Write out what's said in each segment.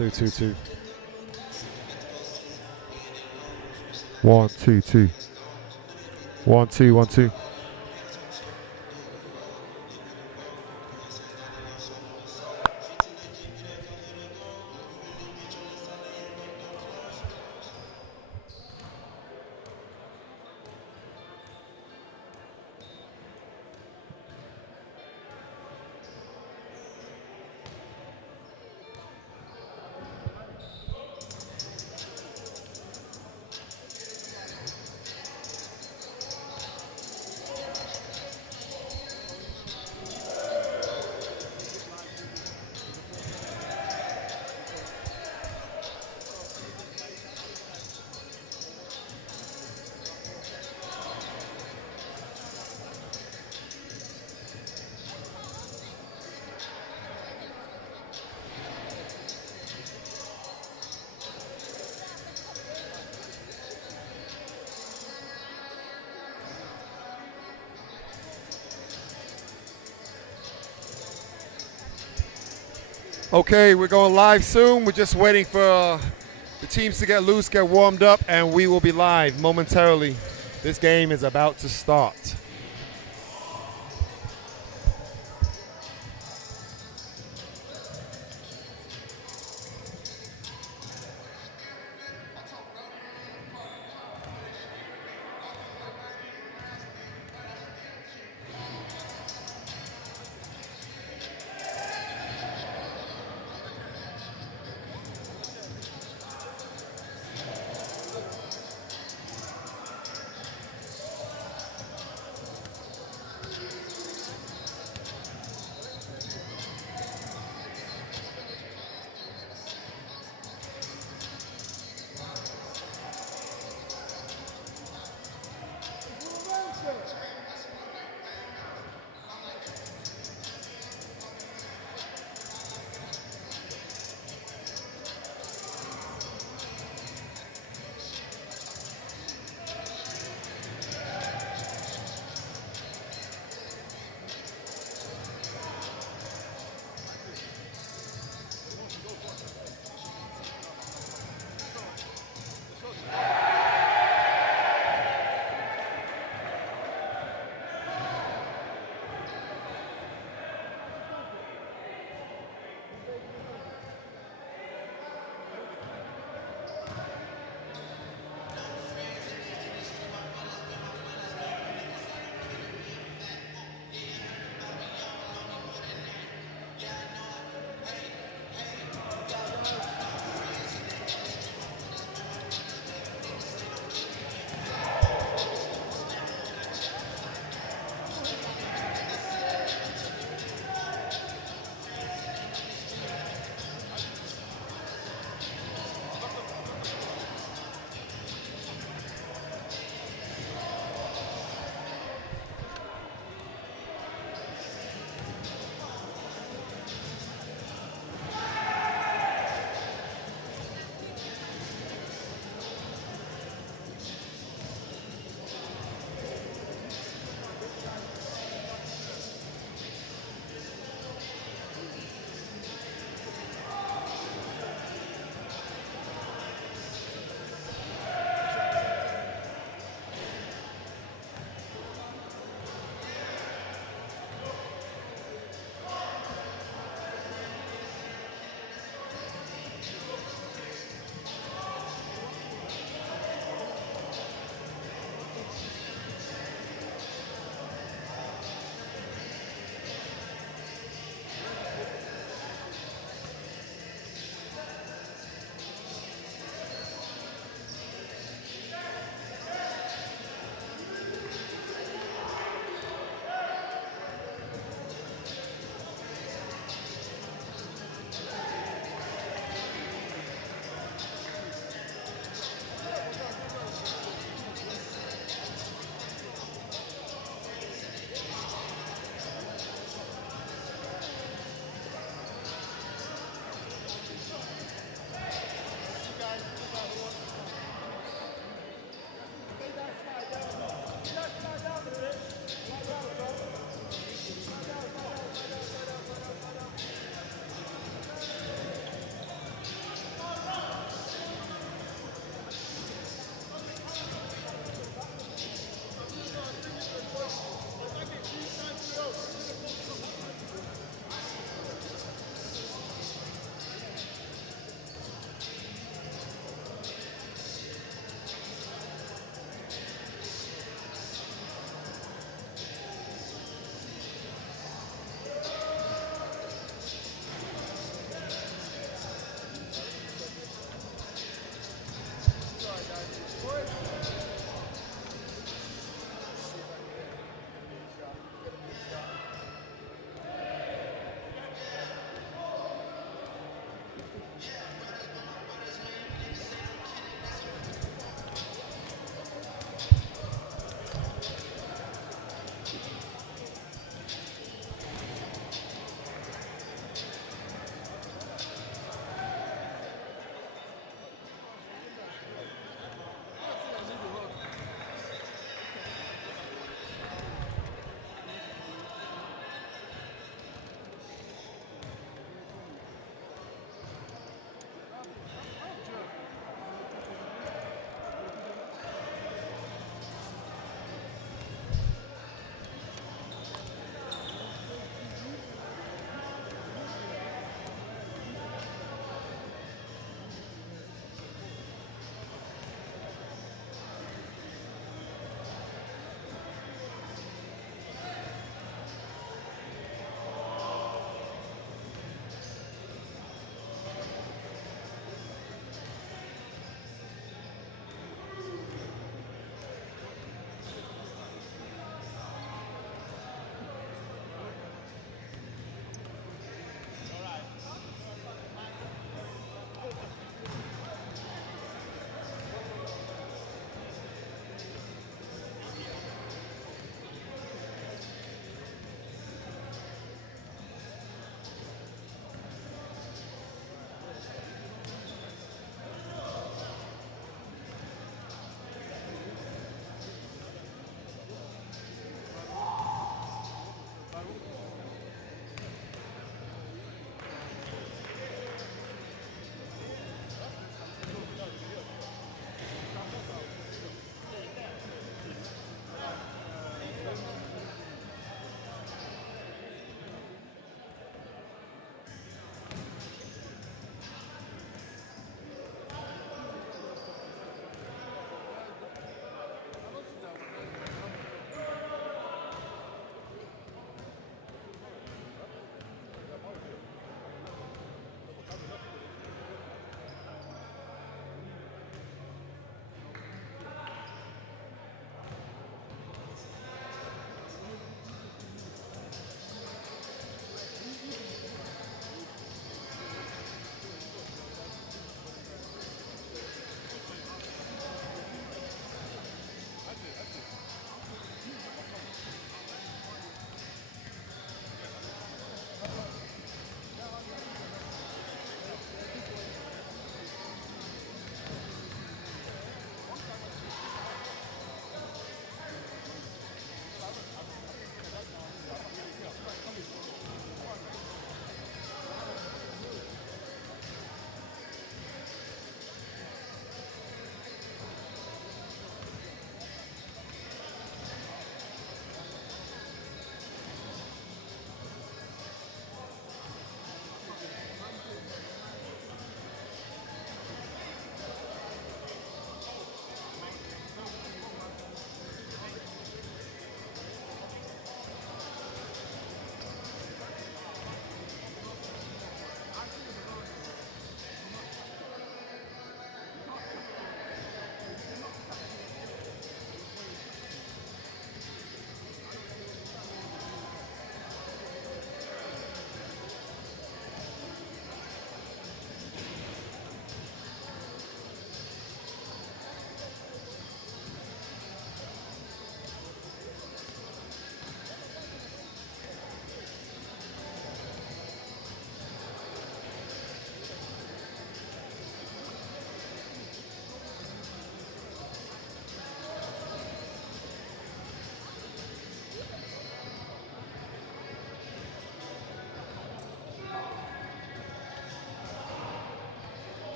2-2-2. 1-2-2. 1-2-1-2. Okay, we're going live soon. We're just waiting for the teams to get loose, get warmed up, and we will be live momentarily. This game is about to start.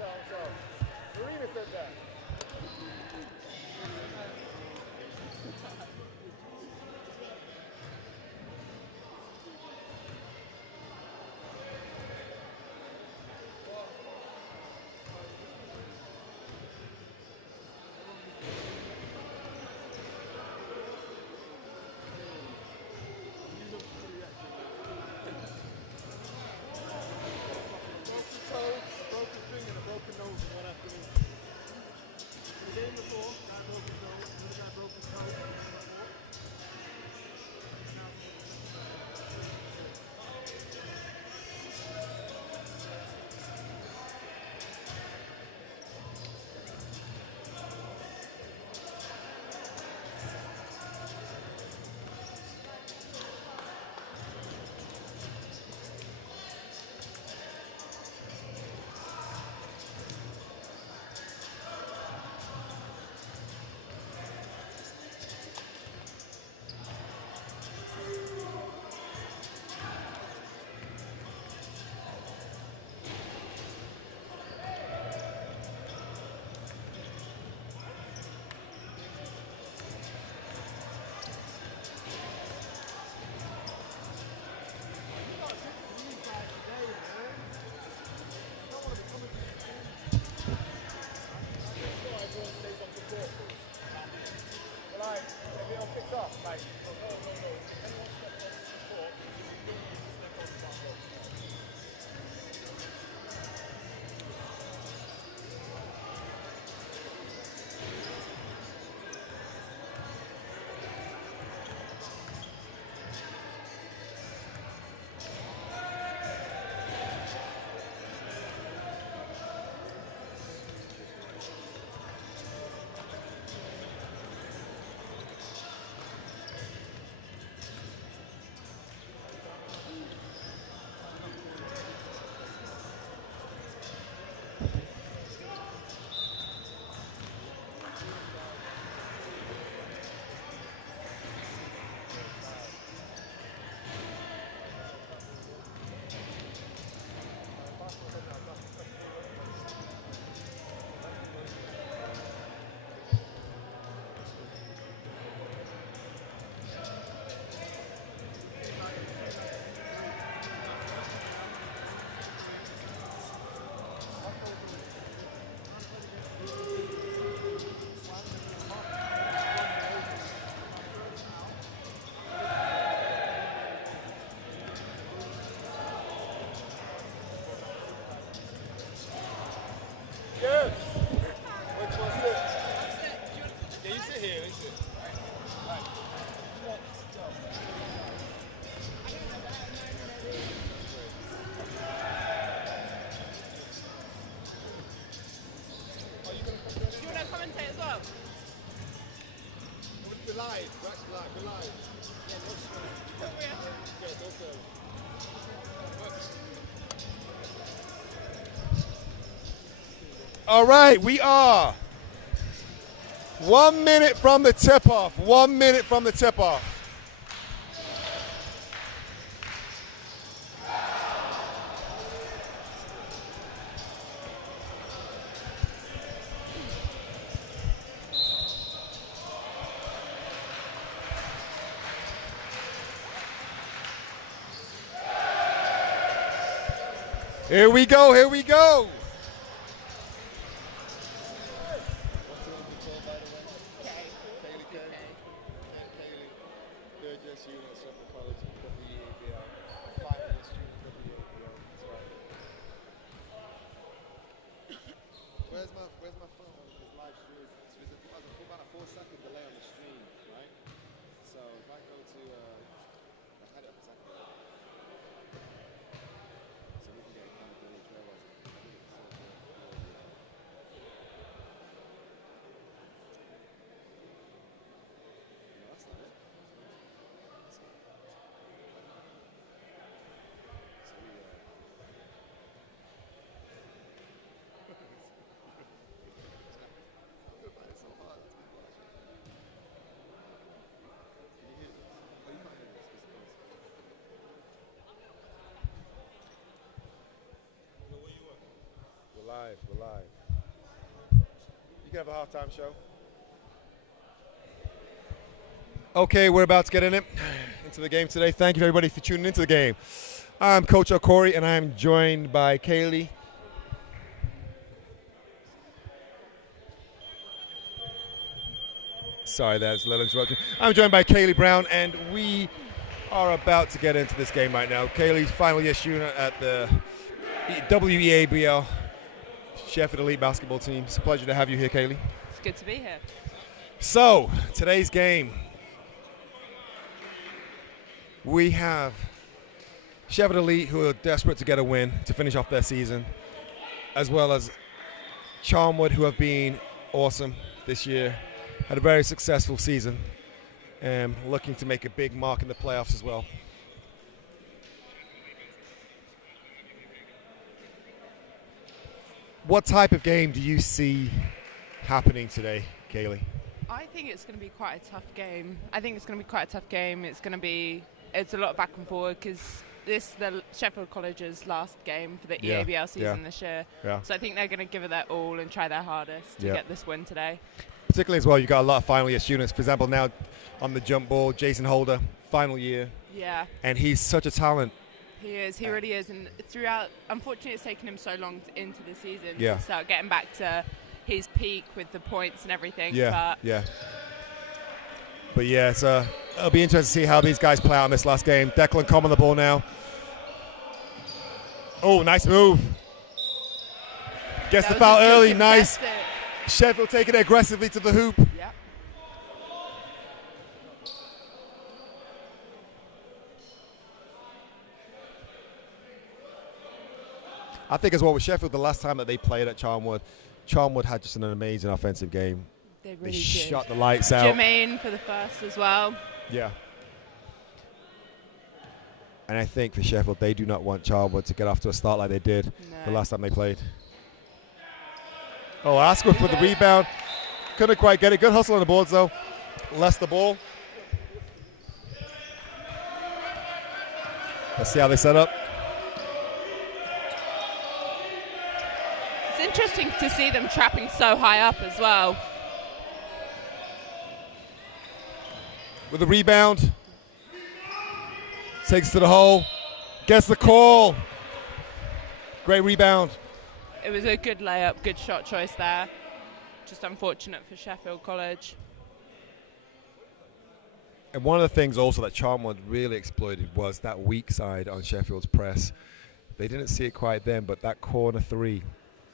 Marina said that. Yes. Which one sit? Yeah, you sit here. You sit. Right. Are you going to come? Do you want to commentate as well? We're live. We're actually live. We're live. Yeah, no sweat. Yeah, no sweat. All right, we are 1 minute from the tip-off. 1 minute from the tip-off. Here we go, here we go. They're just you at Sheffield College, EABL. 5 years student, EABL. That's right. Where's my phone? This live stream. There's about a 4-second delay on the stream, right? So if I go to, I had it up a second ago. So we can get accountability trailers. We're live. You can have a halftime show. Okay, we're about to get into the game today. Thank you, everybody, for tuning into the game. I'm Coach Okori, and I'm joined by Kaylee. Sorry, there's a little interruption. I'm joined by Kaylee Brown, and we are about to get into this game right now. Kaylee's final year student at the EABL Sheffield Elite basketball team. It's a pleasure to have you here, Kaylee. It's good to be here. So, today's game, we have Sheffield Elite, who are desperate to get a win to finish off their season, as well as Charnwood, who have been awesome this year, had a very successful season, and looking to make a big mark in the playoffs as well. What type of game do you see happening today, Kaylee? I think it's going to be quite a tough game. It's a lot of back and forward because this is the Sheffield College's last game for the EABL season this year. Yeah. So I think they're going to give it their all and try their hardest to get this win today. Particularly as well, you've got a lot of final year students. For example, now on the jump ball, Jason Holder, final year. Yeah. And he's such a talent. He is. He really is. And throughout, unfortunately, it's taken him so long into the season to start getting back to his peak with the points and everything. But so it'll be interesting to see how these guys play out in this last game. Declan Comm on the ball now. Oh, nice move. Gets the foul early. Nice. Sheffield taking it aggressively to the hoop. Yep. I think as well with Sheffield, the last time that they played at Charnwood had just an amazing offensive game. They really shut the lights out. Jermaine for the first as well. Yeah. And I think for Sheffield, they do not want Charnwood to get off to a start like they did the last time they played. Oh, Asquith for the rebound. Couldn't quite get it. Good hustle on the boards, though. Lost the ball. Let's see how they set up. It's interesting to see them trapping so high up as well. With the rebound. Takes to the hole. Gets the call. Great rebound. It was a good layup, good shot choice there. Just unfortunate for Sheffield College. And one of the things also that Charnwood really exploited was that weak side on Sheffield's press. They didn't see it quite then, but that corner three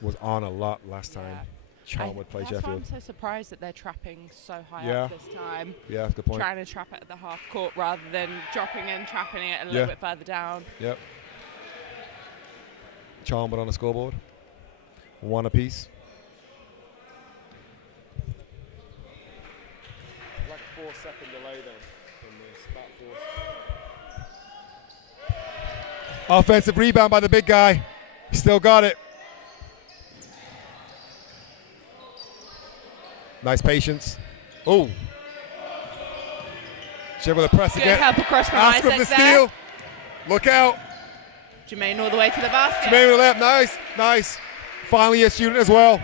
was on a lot last time Charnwood played Sheffield. That's why I'm so surprised that they're trapping so high up this time. Yeah, that's a good point. Trying to trap it at the half court rather than dropping in, trapping it a little bit further down. Yep. Charnwood on the scoreboard. 1 apiece. Like a 4-second delay then from this back force. Offensive rebound by the big guy. Still got it. Nice patience. Oh. Sheffield with a press Good again. help across from Asquith Isaac the steal. Look out. Jermaine all the way to the basket. Jermaine with the left. Nice. Nice. Finally a student as well.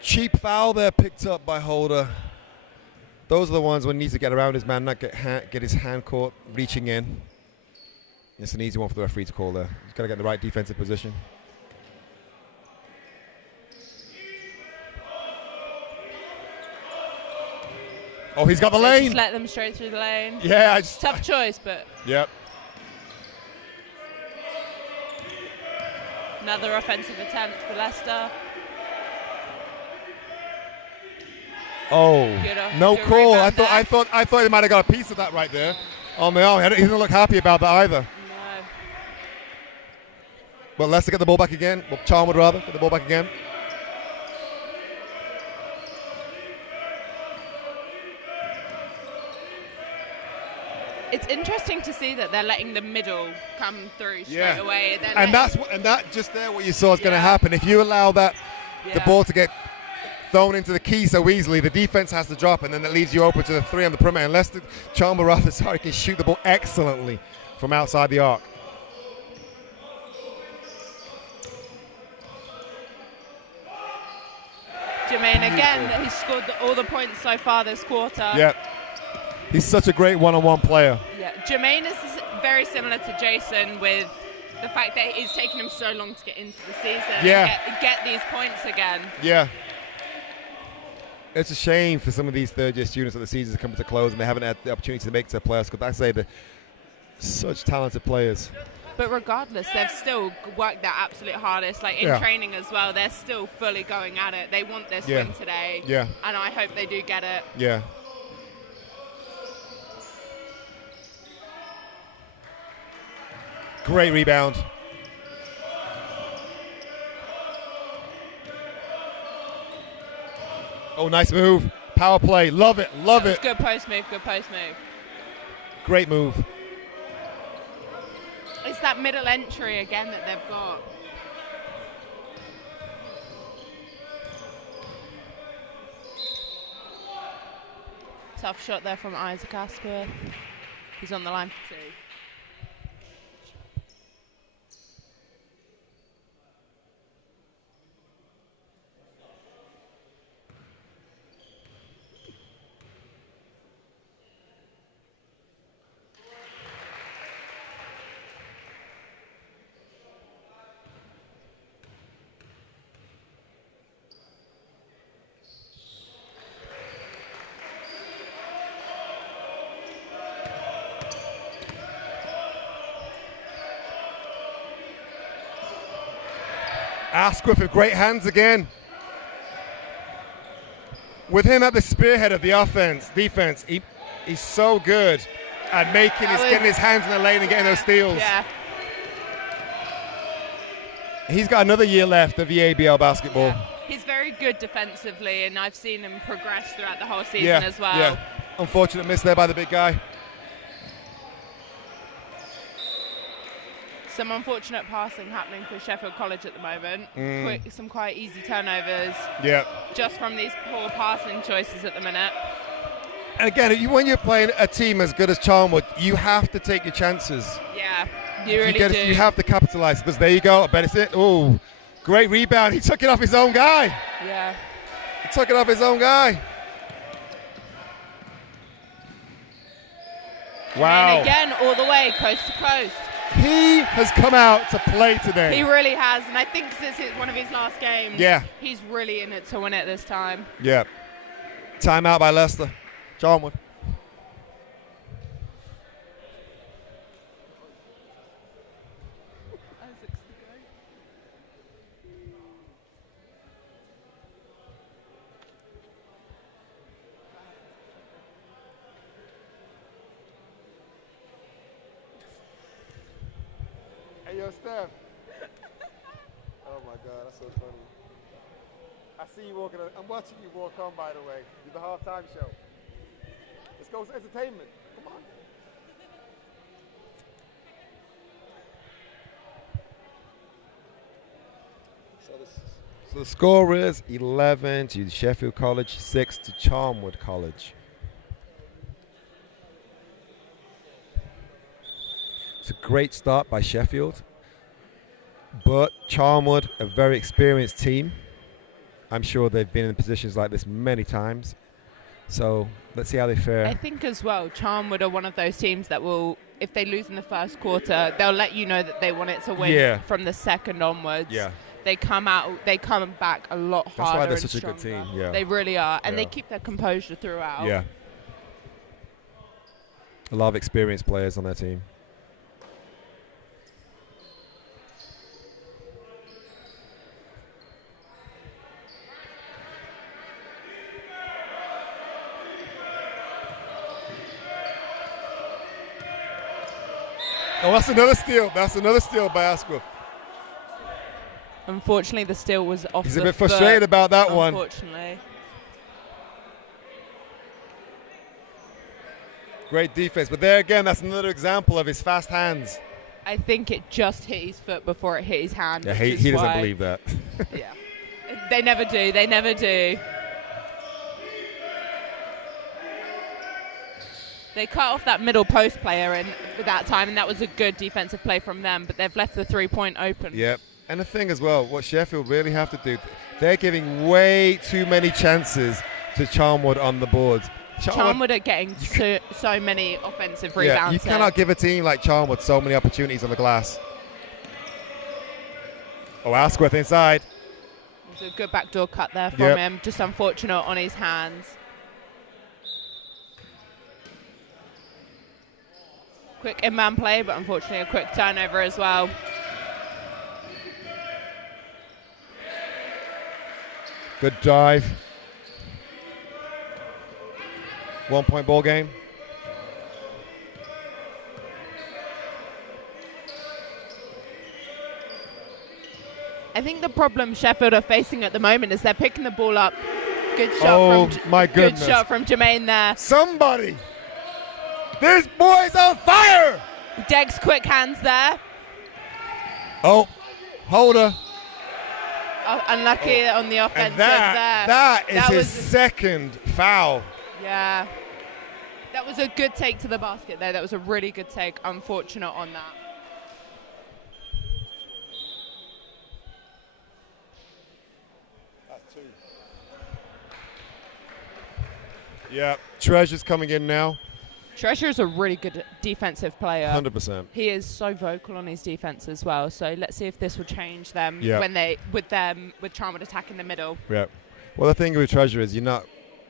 Cheap foul there picked up by Holder. Those are the ones when he needs to get around his man, not get his hand caught reaching in. It's an easy one for the referee to call there. He's got to get in the right defensive position. Oh, he's got the lane. Just let them straight through the lane. Yeah. Tough choice, but. Yep. Another offensive attempt for Leicester. Oh, no call. I thought he might have got a piece of that right there on the arm. He didn't look happy about that either. No. Well, Leicester get the ball back again. Well, Charnwood rather get the ball back again. It's interesting to see that they're letting the middle come through straight away. And that just there what you saw is going to happen. If you allow that the ball to get thrown into the key so easily. The defense has to drop, and then that leaves you open to the 3 on the perimeter. Unless Charnwood can shoot the ball excellently from outside the arc. Jermaine again, he's scored all the points so far this quarter. Yep. He's such a great one-on-one player. Yeah, Jermaine is very similar to Jason with the fact that it's taken him so long to get into the season. Yeah. And get these points again. Yeah. It's a shame for some of these third-year students that the season's coming to close and they haven't had the opportunity to make it to the playoffs, because I say they're such talented players. But regardless, they've still worked their absolute hardest. Like in training as well, they're still fully going at it. They want this win today. Yeah. And I hope they do get it. Yeah. Great rebound. Oh, nice move. Power play. Love it. Love it. Good post move. Good post move. Great move. It's that middle entry again that they've got. Tough shot there from Isaac Asquith. He's on the line for 2. Asquith with great hands again. With him at the spearhead of the defense, he's so good at getting his hands in the lane and getting those steals. Yeah. He's got another year left of EABL basketball. Yeah. He's very good defensively, and I've seen him progress throughout the whole season as well. Yeah. Unfortunate miss there by the big guy. Some unfortunate passing happening for Sheffield College at the moment. Some quite easy turnovers. Yeah. Just from these poor passing choices at the minute. And again, when you're playing a team as good as Charnwood, you have to take your chances. Yeah, you really do. You have to capitalize, because there you go. I bet it's it. Oh, great rebound. He took it off his own guy. Yeah. He took it off his own guy. Wow. And again, all the way, coast to coast. He has come out to play today. He really has, and I think this is one of his last games. Yeah. He's really in it to win it this time. Yeah. Timeout by Leicester. Charnwood. Hey, yo, Steph. Oh, my God, that's so funny. I see you walking. I'm watching you walk on, by the way. You're the halftime show. Let's go to entertainment. Come on. So the score is 11 to Sheffield College, 6 to Charnwood College. It's a great start by Sheffield, but Charnwood, a very experienced team. I'm sure they've been in positions like this many times. So let's see how they fare. I think as well, Charnwood are one of those teams that will, if they lose in the first quarter, they'll let you know that they want it to win from the second onwards. Yeah. They come back a lot harder. That's why they're and such a good stronger. team. Yeah. They really are, and they keep their composure throughout. Yeah. A lot of experienced players on their team. Oh, that's another steal. That's another steal by Asquith. Unfortunately, the steal was off. He's a bit frustrated about that one. Unfortunately. Great defense. But there again, that's another example of his fast hands. I think it just hit his foot before it hit his hand. Yeah, he doesn't believe that. Yeah. They never do. They never do. They cut off that middle post player in at that time, and that was a good defensive play from them, but they've left the three-point open. Yep. And the thing as well, what Sheffield really have to do, they're giving way too many chances to Charnwood on the boards. Charnwood are getting so many offensive rebounds. You cannot give a team like Charnwood so many opportunities on the glass. Oh, Asquith inside. There's a good backdoor cut there from him. Just unfortunate on his hands. Quick in-man play, but unfortunately a quick turnover as well. Good dive. 1 point ball game. I think the problem Sheffield are facing at the moment is they're picking the ball up. Good shot good shot from Jermaine there. Somebody! This boy's on fire! Degg's quick hands there. Oh, Holder. Unlucky on the offensive there. That is his second foul. Yeah. That was a good take to the basket there. That was a really good take. Unfortunate on that. That's 2. Yeah, Treasure's coming in now. Treasure's a really good defensive player. 100%. He is so vocal on his defense as well. So let's see if this will change them when with Charnwood attacking the middle. Yeah. Well, the thing with Treasure is you're not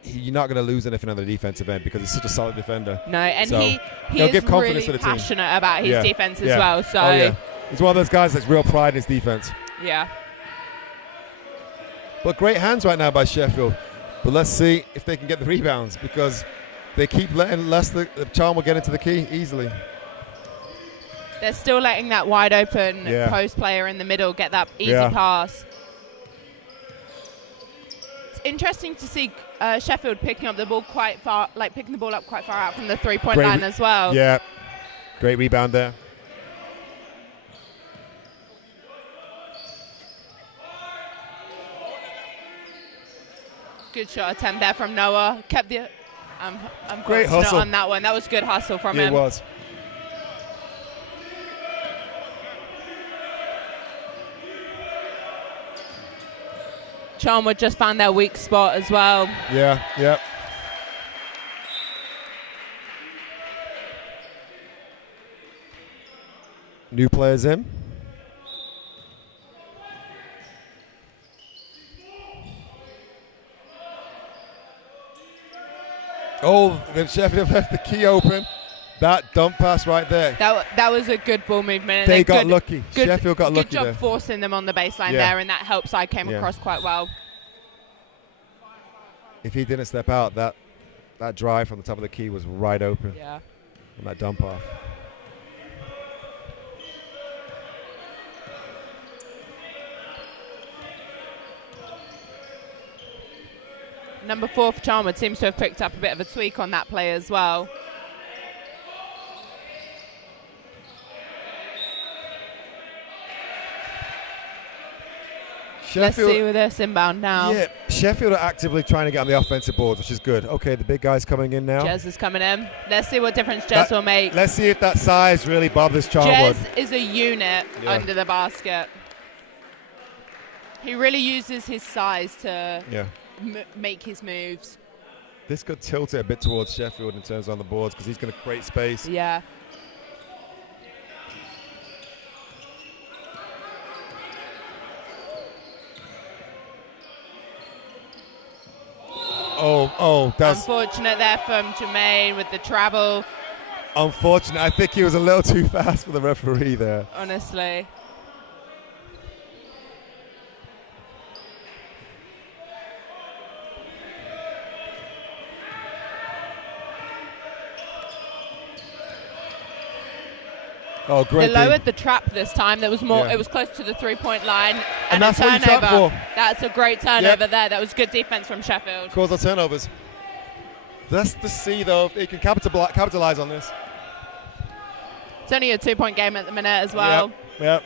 going to lose anything on the defensive end because he's such a solid defender. No, and so he is really passionate about his defense as well. So he's one of those guys that's real pride in his defense. Yeah. But great hands right now by Sheffield. But let's see if they can get the rebounds because they keep letting Charnwood get into the key easily. They're still letting that wide open post player in the middle get that easy pass. It's interesting to see Sheffield picking up the ball quite far, picking the ball up quite far out from the three-point line as well. Yeah, great rebound there. Good shot attempt there from Noah. Kept the great hustle on that one. That was good hustle from him. It was. Charnwood just found their weak spot as well. Yeah. New players in. Oh, they've Sheffield left the key open. That dump pass right there. That was a good ball movement. They got lucky. Sheffield got lucky there. Good job forcing them on the baseline there, and that help side came across quite well. If he didn't step out, that drive from the top of the key was right open. Yeah. And that dump off. Number 4 for Charnwood seems to have picked up a bit of a tweak on that play as well. Let's see with this inbound now. Yeah, Sheffield are actively trying to get on the offensive boards, which is good. Okay, the big guy's coming in now. Jez is coming in. Let's see what difference Jez will make. Let's see if that size really bothers Charnwood. Jez is a unit under the basket. He really uses his size to make his moves. This could tilt it a bit towards Sheffield in terms of on the boards because he's going to create space. Yeah. Oh, that's unfortunate there from Jermaine with the travel. Unfortunate. I think he was a little too fast for the referee there. Honestly. Oh, great. They lowered the trap this time. There was more. It was close to the three-point line. And that's what you trap for. That's a great turnover there. That was good defense from Sheffield. Cause the turnovers. Let's just see though if they can capitalize on this. It's only a 2-point game at the minute as well. Yep.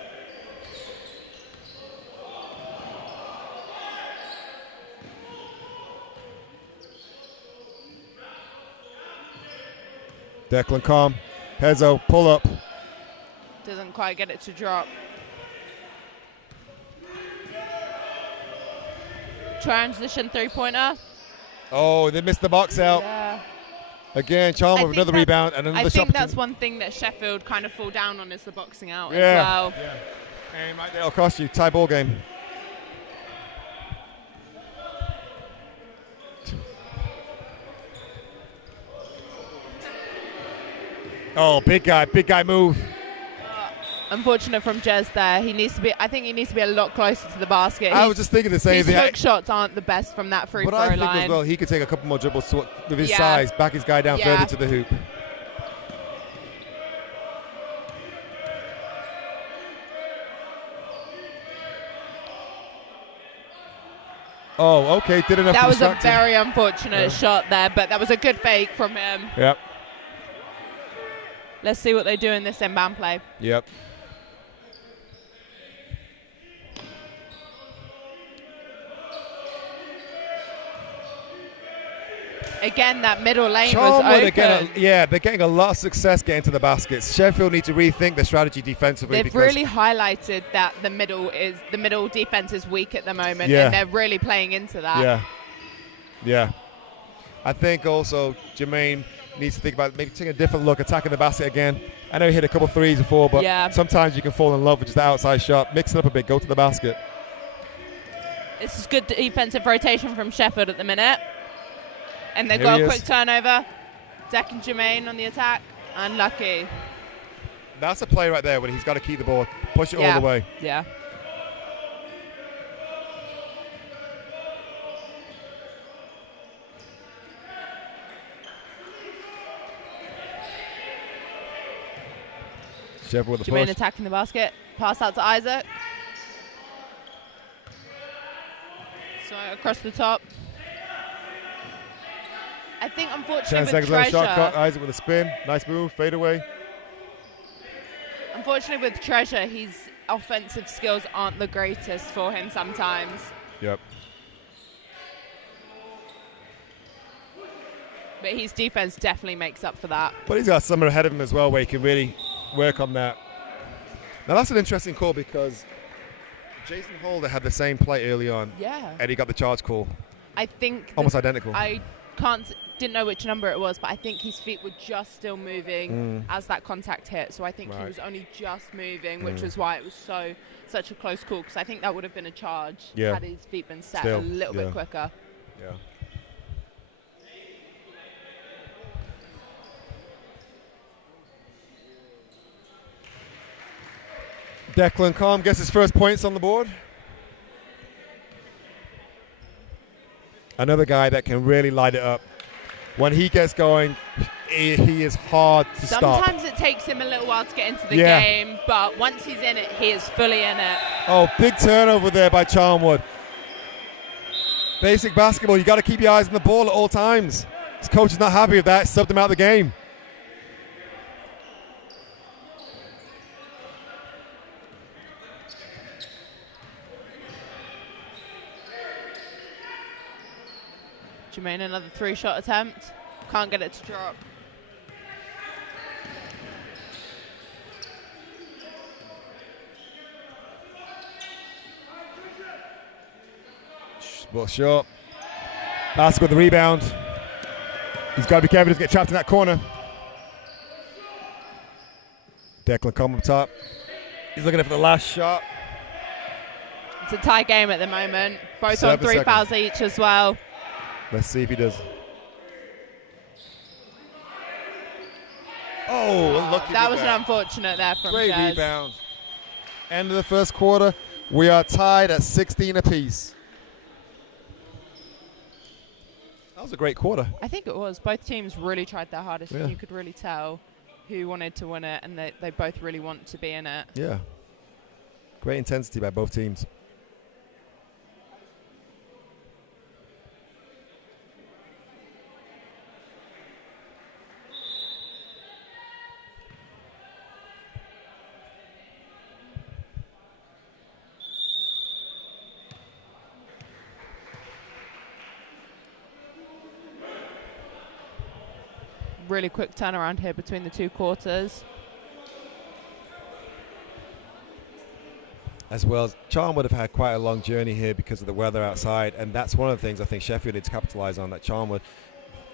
Declan calm. Hezzo, pull up. Doesn't quite get it to drop. Transition three-pointer. Oh, they missed the box out. Yeah. Again, Charnwood with another rebound and another shot. I think that's one thing that Sheffield kind of fall down on is the boxing out as well. Yeah. And right there, it'll cost you. Tie ball game. Oh, big guy move. Unfortunate from Jez there. I think he needs to be a lot closer to the basket. I was just thinking the same thing. His hook shots aren't the best from that free throw line. But I think as well, he could take a couple more dribbles with his size, back his guy down further to the hoop. Oh, okay, did enough. That was a very unfortunate shot there, but that was a good fake from him. Yep. Let's see what they do in this inbound play. Yep. Again, that middle lane Charnwood was open. Again, they're getting a lot of success getting to the baskets. Sheffield need to rethink their strategy defensively. They've really highlighted that the middle defense is weak at the moment, and they're really playing into that. Yeah. I think also Jermaine needs to think about maybe taking a different look, attacking the basket again. I know he hit a couple threes before, but sometimes you can fall in love with just the outside shot. Mix it up a bit, go to the basket. This is good defensive rotation from Sheffield at the minute. And they've got a quick turnover. Deck and Jermaine on the attack. Unlucky. That's a play right there when he's got to keep the ball, push it all the way. Yeah. Sheffield with the Jermaine push. attacking the basket. Pass out to Isaac. So across the top. I think unfortunately with Treasure. Shot clock. Isaac with a spin. Nice move. Fade away. Unfortunately with Treasure, his offensive skills aren't the greatest for him sometimes. Yep. But his defense definitely makes up for that. But he's got someone ahead of him as well where he can really work on that. Now that's an interesting call because Jason Holder had the same play early on. Yeah. And he got the charge call. I think almost identical. I didn't know which number it was, but I think his feet were just still moving as that contact hit. So I think he was only just moving, which was why it was such a close call. Because I think that would have been a charge had his feet been set a little bit quicker. Yeah. Declan Calm gets his first points on the board. Another guy that can really light it up. When he gets going, he is hard to stop. Sometimes it takes him a little while to get into the game, but once he's in it, he is fully in it. Oh, big turnover there by Charnwood. Basic basketball, you got to keep your eyes on the ball at all times. His coach is not happy with that, subbed him out of the game. Jermaine, another three-shot attempt. Can't get it to drop. Well, short. Basket with the rebound. He's got to be careful to get trapped in that corner. Declan come up top. He's looking for the last shot. It's a tie game at the moment. Both on 3 fouls each as well. Let's see if he does. Oh, unlucky. That was an unfortunate there from Great Jez. rebound. End of the first quarter. We are tied at 16 apiece. That was a great quarter. I think it was. Both teams really tried their hardest, and you could really tell who wanted to win it, and they both really want to be in it. Yeah. Great intensity by both teams. really quick turnaround here between the two quarters. As well as Charnwood have had quite a long journey here because of the weather outside, and that's one of the things I think Sheffield needs to capitalise on. That Charnwood,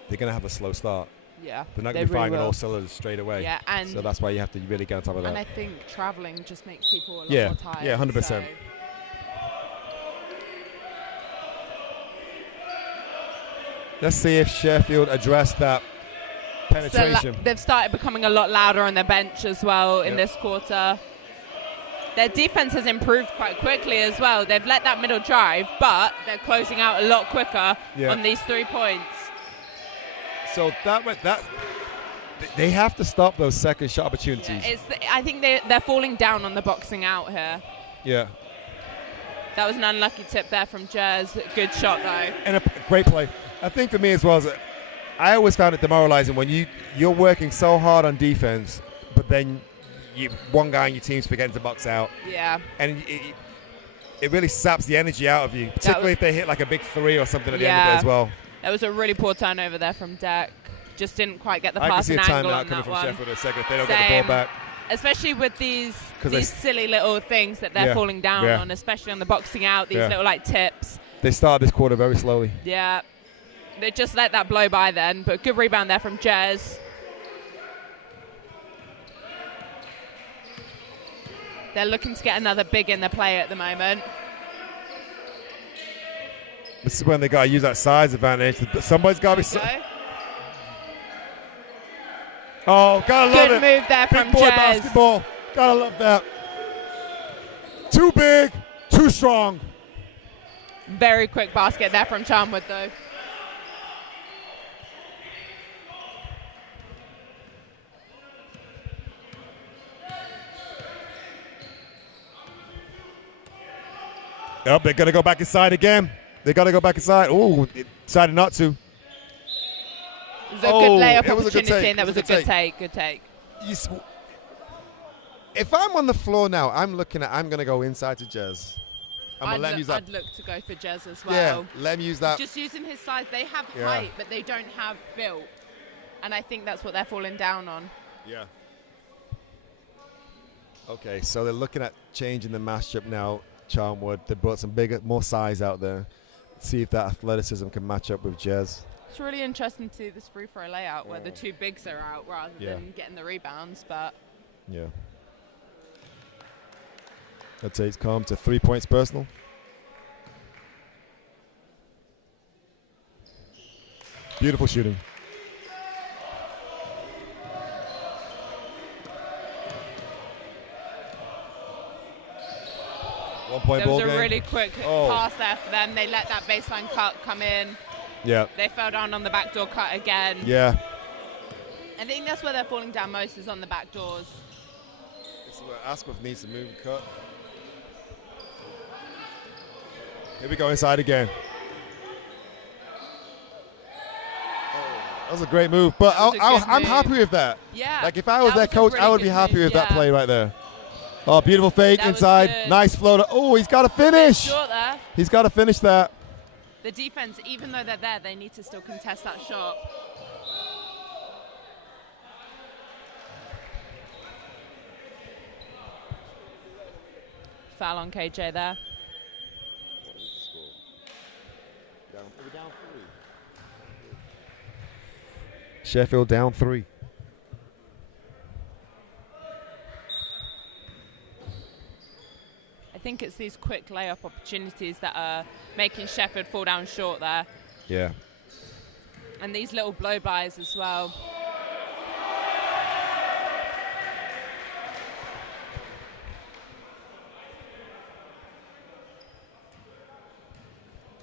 they're going to have a slow start. Yeah, they're not going to be firing on all cylinders straight away. Yeah, and so that's why you have to really get on top of that. And I think travelling just makes people a lot more tired. Yeah, 100%. So. Let's see if Sheffield address that penetration. So they've started becoming a lot louder on their bench as well in this quarter. Their defense has improved quite quickly as well. They've let that middle drive, but they're closing out a lot quicker on these 3 points. So they have to stop those second shot opportunities. Yeah, I think they're falling down on the boxing out here. Yeah. That was an unlucky tip there from Jers. Good shot though. And a great play. I think for me as well, is I always found it demoralizing when you're working so hard on defense, but then one guy on your team's forgetting to box out. Yeah. And it really saps the energy out of you, particularly if they hit like a big 3 or something at the end of it as well. That was a really poor turnover there from Deck. Just didn't quite get the pass and angle on that one. I can see a timeout coming from Sheffield in a second if they don't get the ball back. Especially with these silly little things that they're falling down on, especially on the boxing out, these little like tips. They started this quarter very slowly. Yeah. They just let that blow by then, but good rebound there from Jez. They're looking to get another big in the play at the moment. This is when they got to use that size advantage. Somebody's got to be... Oh, gotta love it. Good move there from Big boy Jez. Basketball. Gotta love that. Too big, too strong. Very quick basket there from Charnwood, though. Oh, they're going to go back inside again. They got to go back inside. Oh, decided not to. It was a good layup opportunity, and that was a good take. Good take. If I'm on the floor now, I'm going to go inside to Jez. I'd look to go for Jez as well. Yeah, let him use that. Just using his size. They have height, but they don't have build. And I think that's what they're falling down on. Yeah. Okay, so they're looking at changing the matchup now, Charnwood. They brought some more size out there. See if that athleticism can match up with Jez. It's really interesting to see this free throw layout where the two bigs are out rather than getting the rebounds, but... Yeah. That takes calm to 3 points personal. Beautiful shooting. One point ball game. There was a really quick pass there for them. They let that baseline cut come in. Yeah. They fell down on the backdoor cut again. Yeah. I think that's where they're falling down most, is on the back doors. This is where Asquith needs to move and cut. Here we go inside again. That was a great move, but I'm happy with that. Yeah. Like if I was their coach, I would be happy with that play right there. Oh, beautiful fake inside. Nice floater. Oh, he's got to finish. Short there. He's got to finish that. The defense, even though they're there, they need to still contest that shot. Foul on KJ there. What is the score? Down 3. Sheffield down 3. I think it's these quick layup opportunities that are making Sheffield fall down short there. Yeah. And these little blow-bys as well.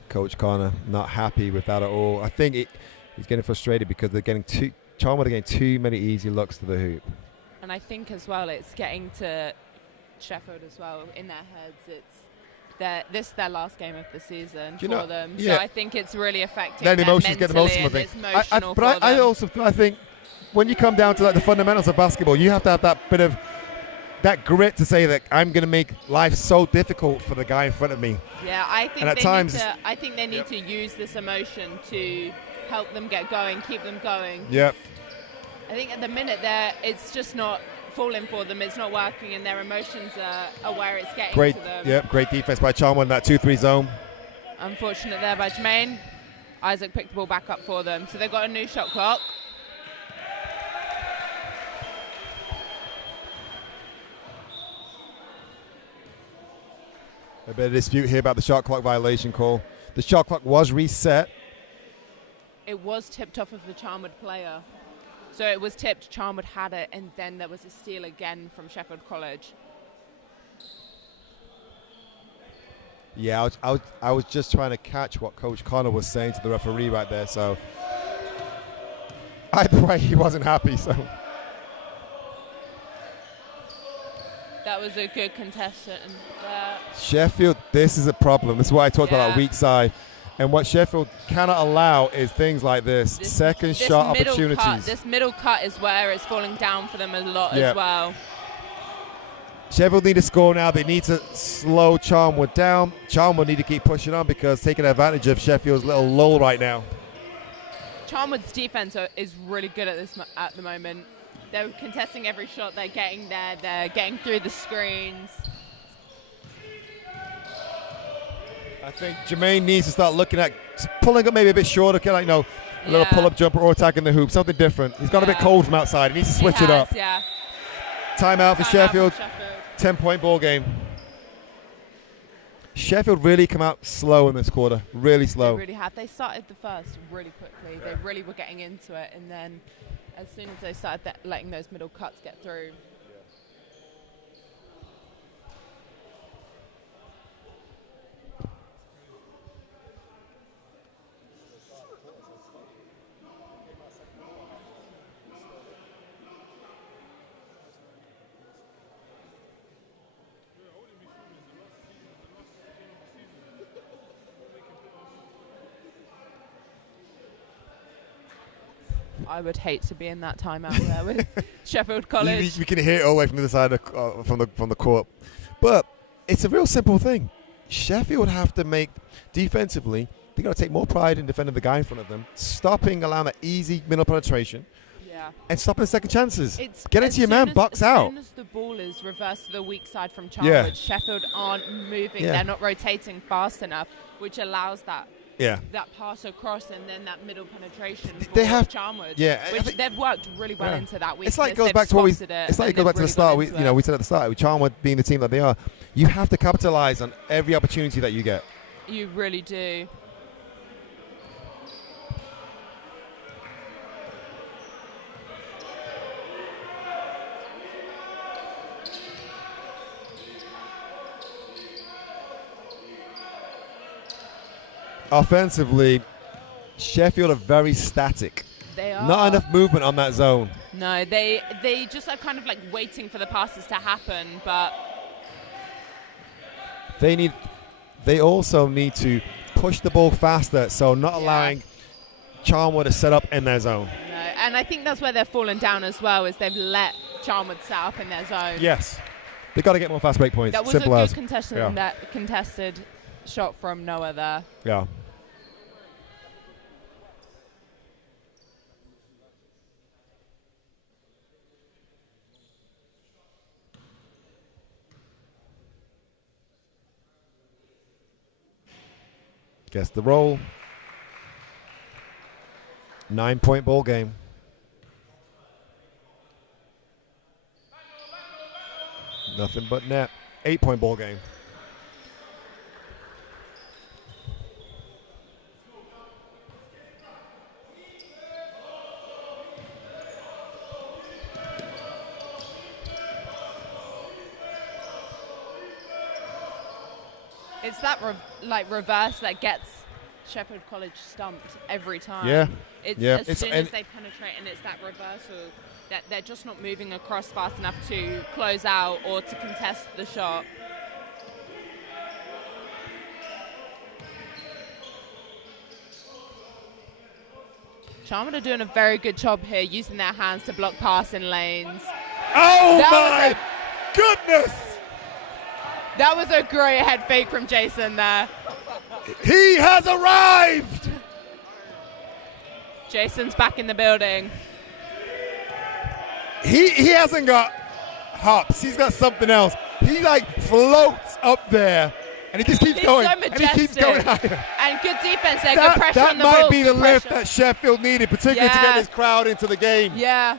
Coach Connor not happy with that at all. I think he's getting frustrated because they're getting Charnwood are getting too many easy looks to the hoop. And I think as well it's getting to Sheffield as well in their heads. This is their last game of the season for them. Yeah. So I think it's really affecting their them emotions mentally, get the most of them. It's emotional for them. I think when you come down to like the fundamentals of basketball, you have to have that bit of that grit to say that I'm going to make life so difficult for the guy in front of me. Yeah, I think they need to use this emotion to help them get going, keep them going. Yep. I think at the minute it's just not falling for them. It's not working, and their emotions are where it's getting to them. Yep, great defense by Charnwood in that 2-3 zone. Unfortunate there by Jermaine. Isaac picked the ball back up for them. So they've got a new shot clock. A bit of dispute here about the shot clock violation call. The shot clock was reset. It was tipped off of the Charnwood player. So it was tipped, Charnwood had it, and then there was a steal again from Sheffield College. Yeah, I was just trying to catch what Coach Connor was saying to the referee right there. So either way, he wasn't happy. So that was a good contestant. Sheffield, this is a problem. This is what I talked about weak side. And what Sheffield cannot allow is things like this second shot opportunities. This middle cut is where it's falling down for them a lot as well. Sheffield need to score now. They need to slow Charnwood down. Charnwood need to keep pushing on because taking advantage of Sheffield's little lull right now. Charnwood's defense is really good at the moment. They're contesting every shot. They're getting there. They're getting through the screens. I think Jermaine needs to start looking at pulling up maybe a bit shorter, kind of like, a little pull-up jumper or attacking the hoop, something different. He's got a bit cold from outside. He needs to switch it up. Yeah. Timeout for Sheffield. 10-point ball game. Sheffield really come out slow in this quarter, really slow. They really have. They started the first really quickly. They really were getting into it, and then as soon as they started letting those middle cuts get through. I would hate to be in that timeout there with Sheffield College. You can hear it all the way from the other side of, from the court. But it's a real simple thing. Sheffield have to make, defensively, they got to take more pride in defending the guy in front of them, stopping, allowing that easy middle penetration, and stopping the second chances. Get into your man, box out. As soon as the ball is reversed to the weak side from Charnwood, Sheffield aren't moving. They're not rotating fast enough, which allows that pass across and then that middle penetration for Charnwood. Which they've worked really well into that weakness. It's like it goes back to what we. It's like it goes back to the start. We said at the start, with Charnwood being the team that they are, you have to capitalize on every opportunity that you get. You really do. Offensively, Sheffield are very static. They are. Not enough movement on that zone. No, they just are kind of like waiting for the passes to happen, but they also need to push the ball faster, so not allowing Charnwood to set up in their zone. No, and I think that's where they're falling down as well, is they've let Charnwood set up in their zone. Yes. They've got to get more fast break points. That was Simple a good contested shot from Noah there. Yeah. Guess the roll. 9-point ball game. Nothing but net. 8-point ball game. It's that reverse that gets Sheffield College stumped every time. Yeah. As soon as they penetrate, and it's that reversal that they're just not moving across fast enough to close out or to contest the shot. Charnwood are doing a very good job here, using their hands to block passing lanes. Oh my goodness! That was a great head fake from Jason there. He has arrived! Jason's back in the building. he hasn't got hops. He's got something else. He like floats up there, and he just keeps going. So and he keeps going higher. And good defense there, good pressure on the ball. That might be the good lift pressure. that Sheffield needed, particularly to get this crowd into the game. Yeah.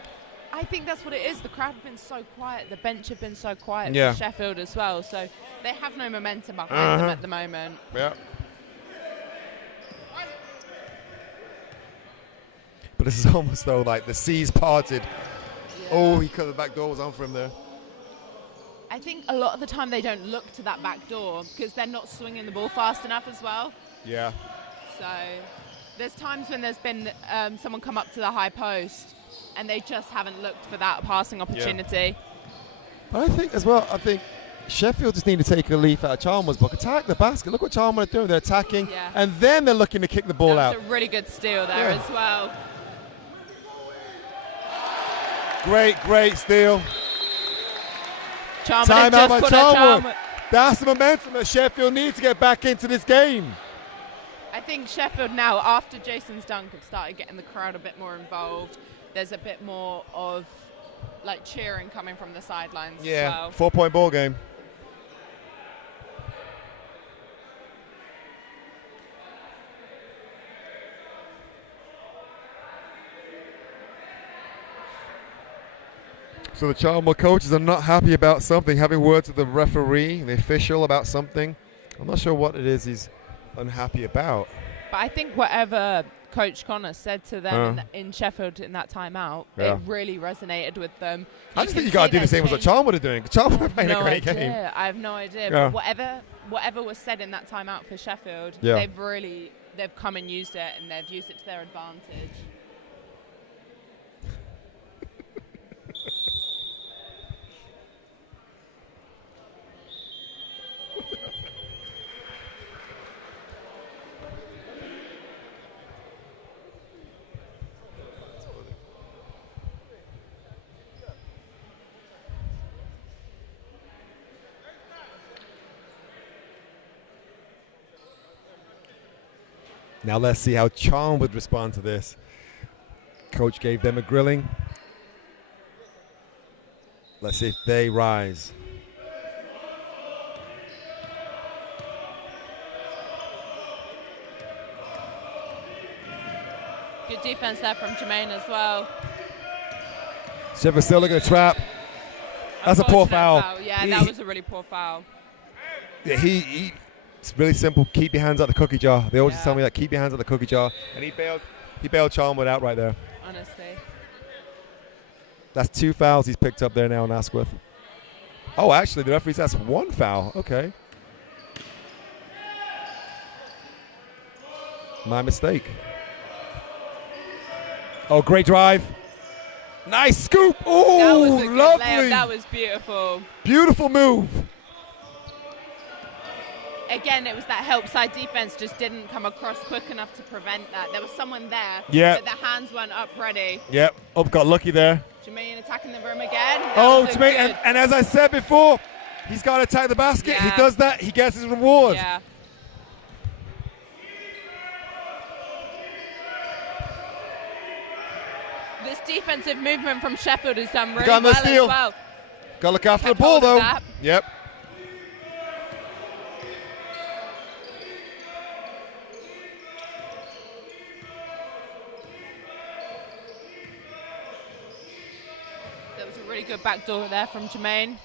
I think that's what it is. The crowd have been so quiet. The bench have been so quiet for Sheffield as well. So they have no momentum behind them at the moment. Yeah. But this is almost though like the seas parted. Yeah. Oh, the back door was on for him there. I think a lot of the time they don't look to that back door because they're not swinging the ball fast enough as well. Yeah. So there's times when there's been someone come up to the high post and they just haven't looked for that passing opportunity. Yeah. But I think as well, Sheffield just need to take a leaf out of Charnwood's book. Attack the basket. Look what Charnwood are doing. They're attacking, and then they're looking to kick the ball out. That was a really good steal there as well. Great steal. Charnwood Timeout by Charnwood. That's the momentum that Sheffield needs to get back into this game. I think Sheffield now, after Jason's dunk, have started getting the crowd a bit more involved. There's a bit more of like cheering coming from the sidelines as well. 4-point ball game. So the Charnwood coaches are not happy about something, having words with the referee, the official, about something. I'm not sure what it is he's unhappy about. But I think whatever Coach Connor said to them in Sheffield in that timeout, it really resonated with them. I just think you got to do the same as what Charnwood are doing. Charnwood are playing a great game. I have no idea. But whatever was said in that timeout for Sheffield, they've come and used it, and they've used it to their advantage. Now let's see how Charnwood would respond to this. Coach gave them a grilling. Let's see if they rise. Good defense there from Jermaine as well. Sheffield still looking at the trap. That's a poor foul. Yeah, that was a really poor foul. Yeah, it's really simple. Keep your hands out the cookie jar. They always tell me that. Keep your hands out the cookie jar. And he bailed Charnwood out right there. Honestly. That's 2 fouls he's picked up there now on Asquith. Oh, actually, the referee says 1 foul. Okay. My mistake. Oh, great drive. Nice scoop. Oh, that was a good lovely. Layup. That was beautiful. Beautiful move. Again, it was that help side defense just didn't come across quick enough to prevent that. There was someone there, but the hands weren't up ready. Yep, got lucky there. Jermaine attacking the rim again. Jermaine, and as I said before, he's got to attack the basket. Yeah. He does that, he gets his reward. Yeah. This defensive movement from Sheffield has done really well as well. Got to look after the ball, though. Yep. Really good backdoor there from Jermaine.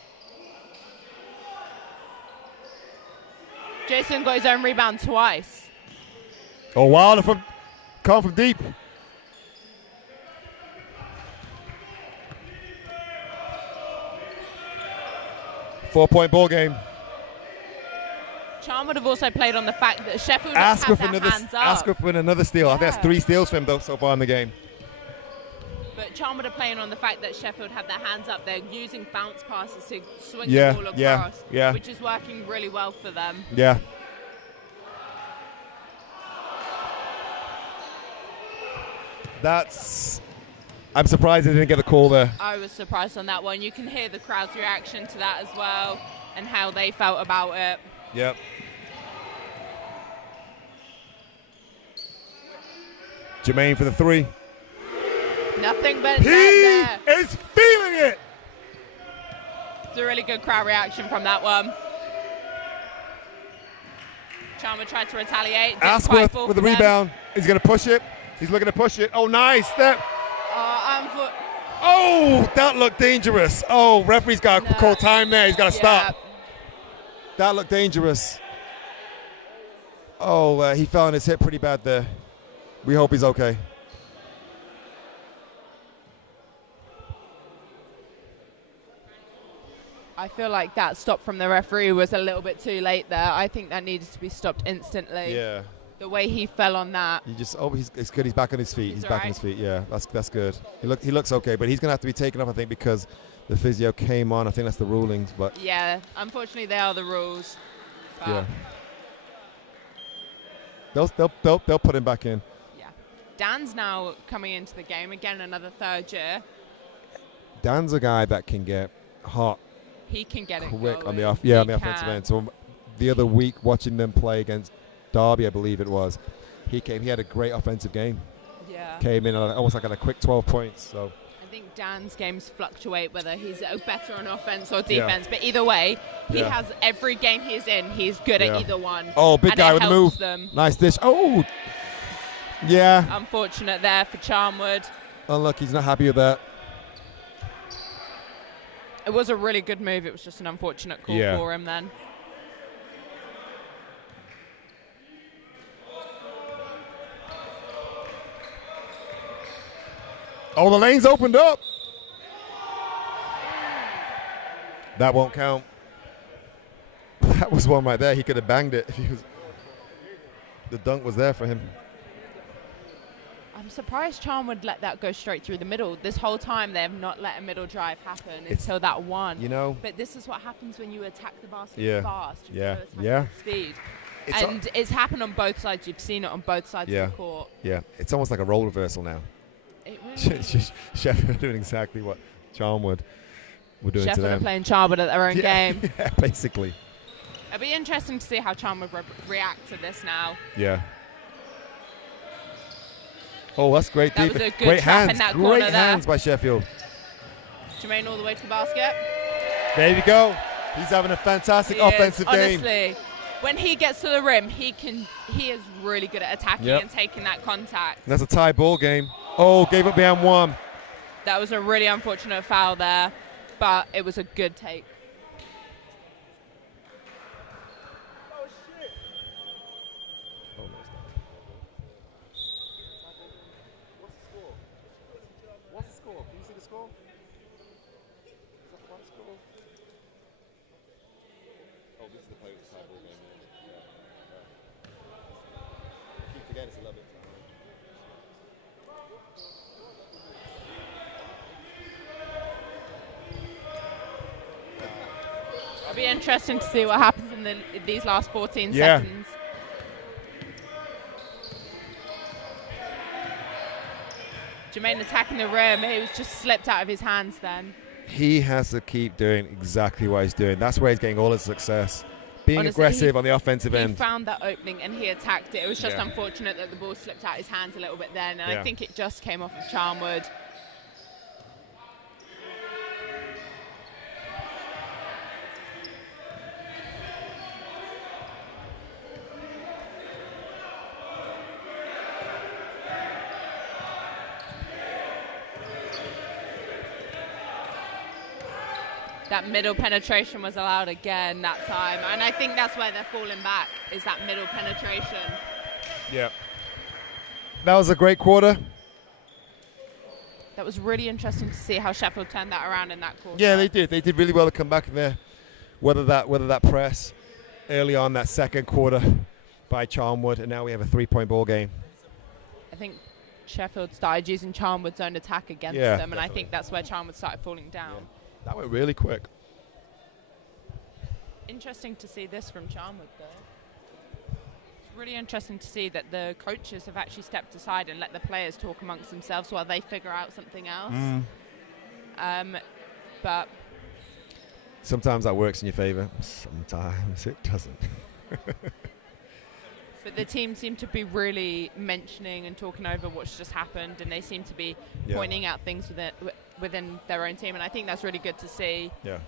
Jason got his own rebound twice. Oh, Wilder come from deep. Four-point ball game. Charnwood have also played on the fact that Sheffield have their hands up. Asquith with another steal. I think that's 3 steals for him though so far in the game. But Charnwood are playing on the fact that Sheffield have their hands up. They're using bounce passes to swing the ball across, which is working really well for them. Yeah. I'm surprised they didn't get a call there. I was surprised on that one. You can hear the crowd's reaction to that as well and how they felt about it. Yep. Jermaine for the 3. Nothing but he is feeling Bring it. It's a really good crowd reaction from that one. Charnwood tried to retaliate. Asquith with the rebound. He's going to push it. He's looking to push it. Oh, nice step. Oh, that looked dangerous. Oh, referee's got to call time there. He's got to stop. That looked dangerous. Oh, he fell on his hip pretty bad there. We hope he's okay. I feel like that stop from the referee was a little bit too late there. I think that needed to be stopped instantly. Yeah. The way he fell on that. It's good. He's back on his feet. He's back on his feet. Yeah, that's good. He looks okay, but he's gonna have to be taken off, I think, because the physio came on. I think that's the rulings, but yeah, unfortunately they are the rules. Yeah. They'll put him back in. Yeah. Dan's now coming into the game again, another third year. Dan's a guy that can get hot. He can get quick it on the offensive end. So the other week, watching them play against Derby, I believe it was, he had a great offensive game. Yeah. Came in almost like at a quick 12 points. So I think Dan's games fluctuate whether he's better on offense or defense, but either way, he has every game he's in, he's good at either one. Oh, big guy with the move. Nice dish. Oh, yeah. Unfortunate there for Charnwood. Unlucky. He's not happy with that. It was a really good move. It was just an unfortunate call for him then. Oh, the lane's opened up. That won't count. That was one right there. He could have banged it if he was. The dunk was there for him. I'm surprised Charnwood let that go straight through the middle. This whole time they have not let a middle drive happen until that one. You know. But this is what happens when you attack the basket fast. Speed. It's happened on both sides. You've seen it on both sides of the court. Yeah, it's almost like a role reversal now. It really is. Sheffield are doing exactly what Charnwood were doing to them. Sheffield are playing Charnwood at their own game. Yeah, basically. It'll be interesting to see how Charnwood react to this now. Yeah. Oh, that's great defense. That was a good great trap hands. in that great corner hands there. by Sheffield. Jermaine all the way to the basket. There you go. He's having a fantastic offensive game. Honestly, when he gets to the rim, he is really good at attacking and taking that contact. And that's a tie ball game. Oh, gave up behind one. That was a really unfortunate foul there, but it was a good take. Oh, shit. Oh, no, it's not. What's the score? What's the score? Can you see the score? Is that one score? Oh, this is the tie ball game. I keep forgetting it's 11. It'll be interesting to see what happens in these last 14 seconds. Jermaine attacking the rim. He was just slipped out of his hands then. He has to keep doing exactly what he's doing. That's where he's getting all his success. Being Honestly, aggressive on the offensive end. He found that opening and he attacked it. It was just unfortunate that the ball slipped out his hands a little bit then, and I think it just came off of Charnwood. That middle penetration was allowed again that time. And I think that's where they're falling back, is that middle penetration. Yeah. That was a great quarter. That was really interesting to see how Sheffield turned that around in that quarter. Yeah, they did. They did really well to come back in there. Whether that press early on that second quarter by Charnwood, and now we have a 3-point ball game. I think Sheffield started using Charnwood's own attack against them, and definitely. I think that's where Charnwood started falling down. Yeah. That went really quick. Interesting to see this from Charnwood, though. It's really interesting to see that the coaches have actually stepped aside and let the players talk amongst themselves while they figure out something else. But sometimes that works in your favor. Sometimes it doesn't. But the team seem to be really mentioning and talking over what's just happened, and they seem to be pointing out things within their own team, and I think that's really good to see. Yeah.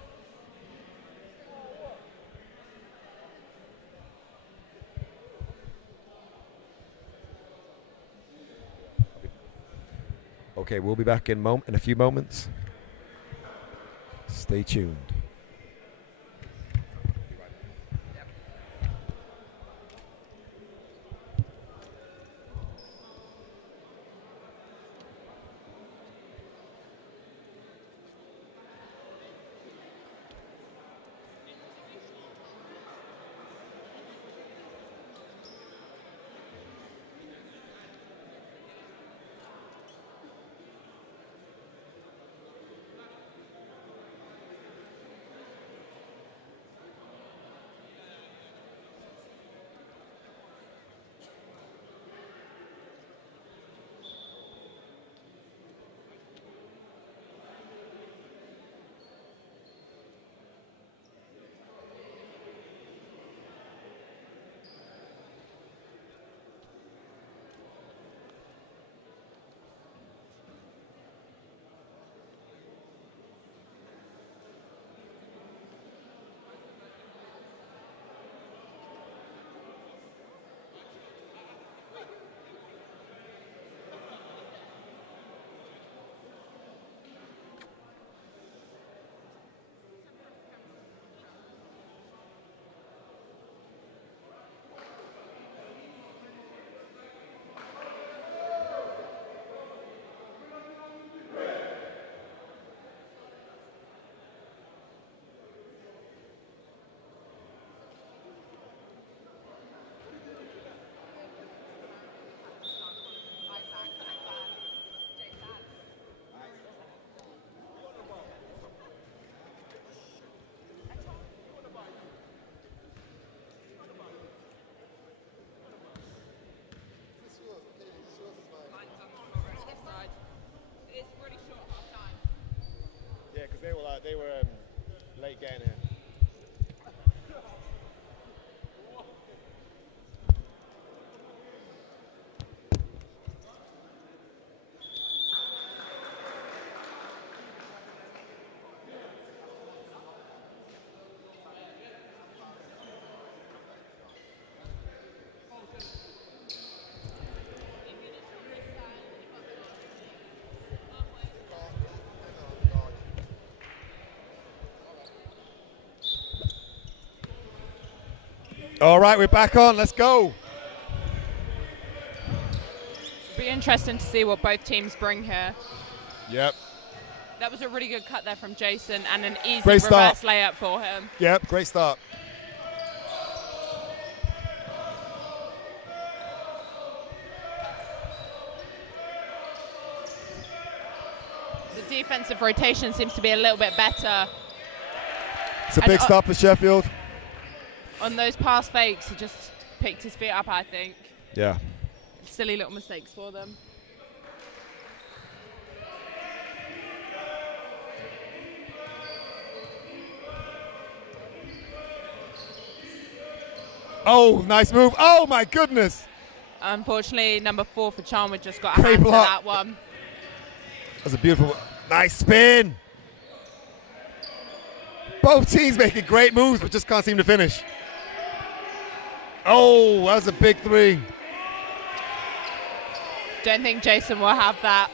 Okay, we'll be back in a few moments. Stay tuned. They were late getting here. All right, we're back on. Let's go. It'll be interesting to see what both teams bring here. Yep. That was a really good cut there from Jason and an easy Great reverse start. layup for him. Yep, great start. The defensive rotation seems to be a little bit better. It's a big stop for Sheffield. On those pass fakes, he just picked his feet up, I think. Yeah. Silly little mistakes for them. Oh, nice move. Oh, my goodness. Unfortunately, number 4 for Charnwood just got a Great hand to block. that one. That's a beautiful, nice spin. Both teams making great moves, but just can't seem to finish. Oh, that was a big 3. Don't think Jason will have that.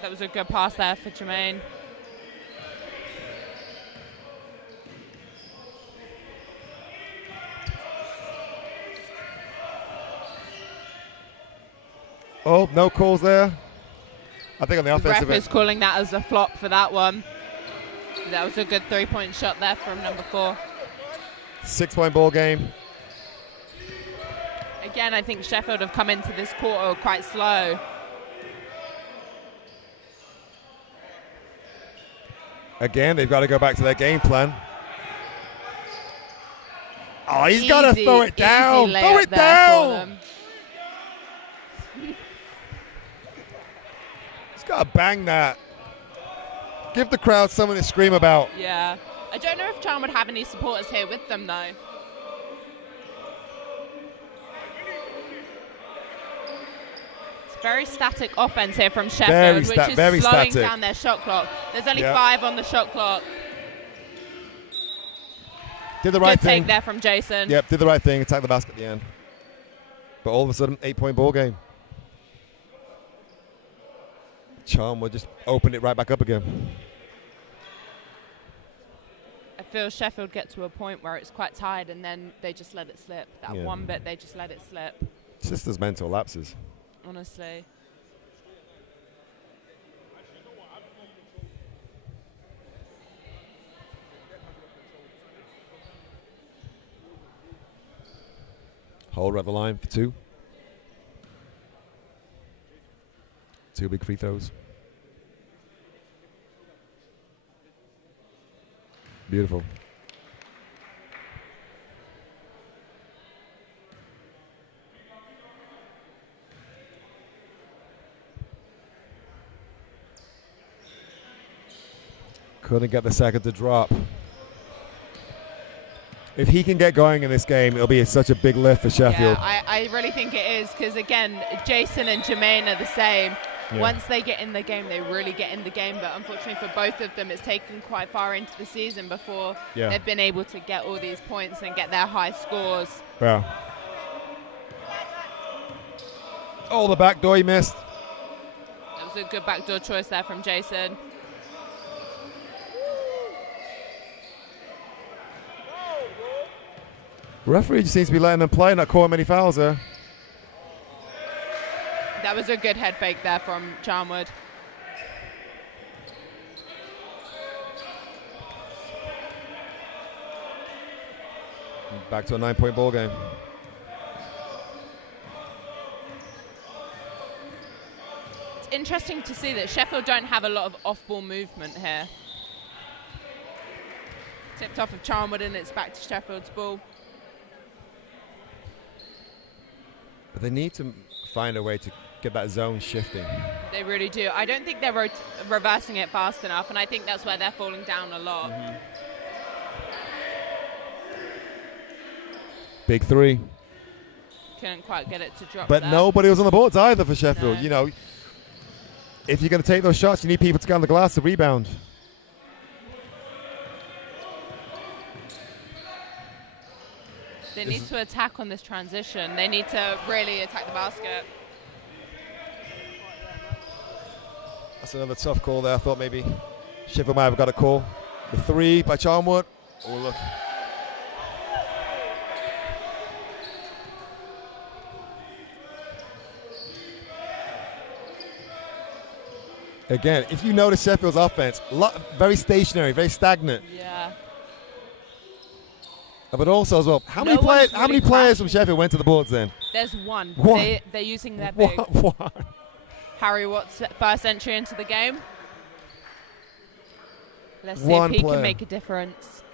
That was a good pass there for Jermaine. Oh, no calls there. I think on the The offensive ref end. is calling that as a flop for that one. That was a good 3-point shot there from number 4. 6-point ball game. Again, I think Sheffield have come into this quarter quite slow. Again, they've got to go back to their game plan. Oh, he's got to throw it down. Throw it down. He's got to bang that. Give the crowd something to scream about. Yeah. I don't know if Charnwood have any supporters here with them, though. It's very static offense here from Sheffield, which is slowing static. down their shot clock. There's only 5 on the shot clock. Did the right Good thing. take there from Jason. Yep, did the right thing. Attacked the basket at the end. But all of a sudden, 8-point ball game. Charnwood just opened it right back up again. I feel Sheffield get to a point where it's quite tired and then they just let it slip. That one bit, they just let it slip. It's just those mental lapses. Honestly. Holder at the line for 2. 2 big free throws. Beautiful. Couldn't get the second to drop. If he can get going in this game, it'll be such a big lift for Sheffield. Yeah, I really think it is because, again, Jason and Jermaine are the same. Yeah. Once they get in the game, they really get in the game. But unfortunately for both of them, it's taken quite far into the season before they've been able to get all these points and get their high scores. Yeah. Oh, the back door he missed. That was a good backdoor choice there from Jason. Referee just seems to be letting them play, not calling many fouls there. That was a good head fake there from Charnwood. Back to a 9-point ball game. It's interesting to see that Sheffield don't have a lot of off-ball movement here. Tipped off of Charnwood and it's back to Sheffield's ball. But they need to find a way to get that zone shifting. They really do. I don't think they're reversing it fast enough, and I think that's where they're falling down a lot. Mm-hmm. Big 3. Couldn't quite get it to drop. But there. nobody was on the boards either for Sheffield. No. You know, if you're going to take those shots, you need people to get on the glass to rebound. They need to attack on this transition. They need to really attack the basket. That's another tough call there. I thought maybe Sheffield might have got a call. The 3 by Charnwood. Oh, look. Again, if you notice Sheffield's offense, very stationary, very stagnant. Yeah. But also as well, how many players from Sheffield went to the boards then? There's one. One. They're using their big. One. Harry Watts' first entry into the game. Let's see One if he player. can make a difference.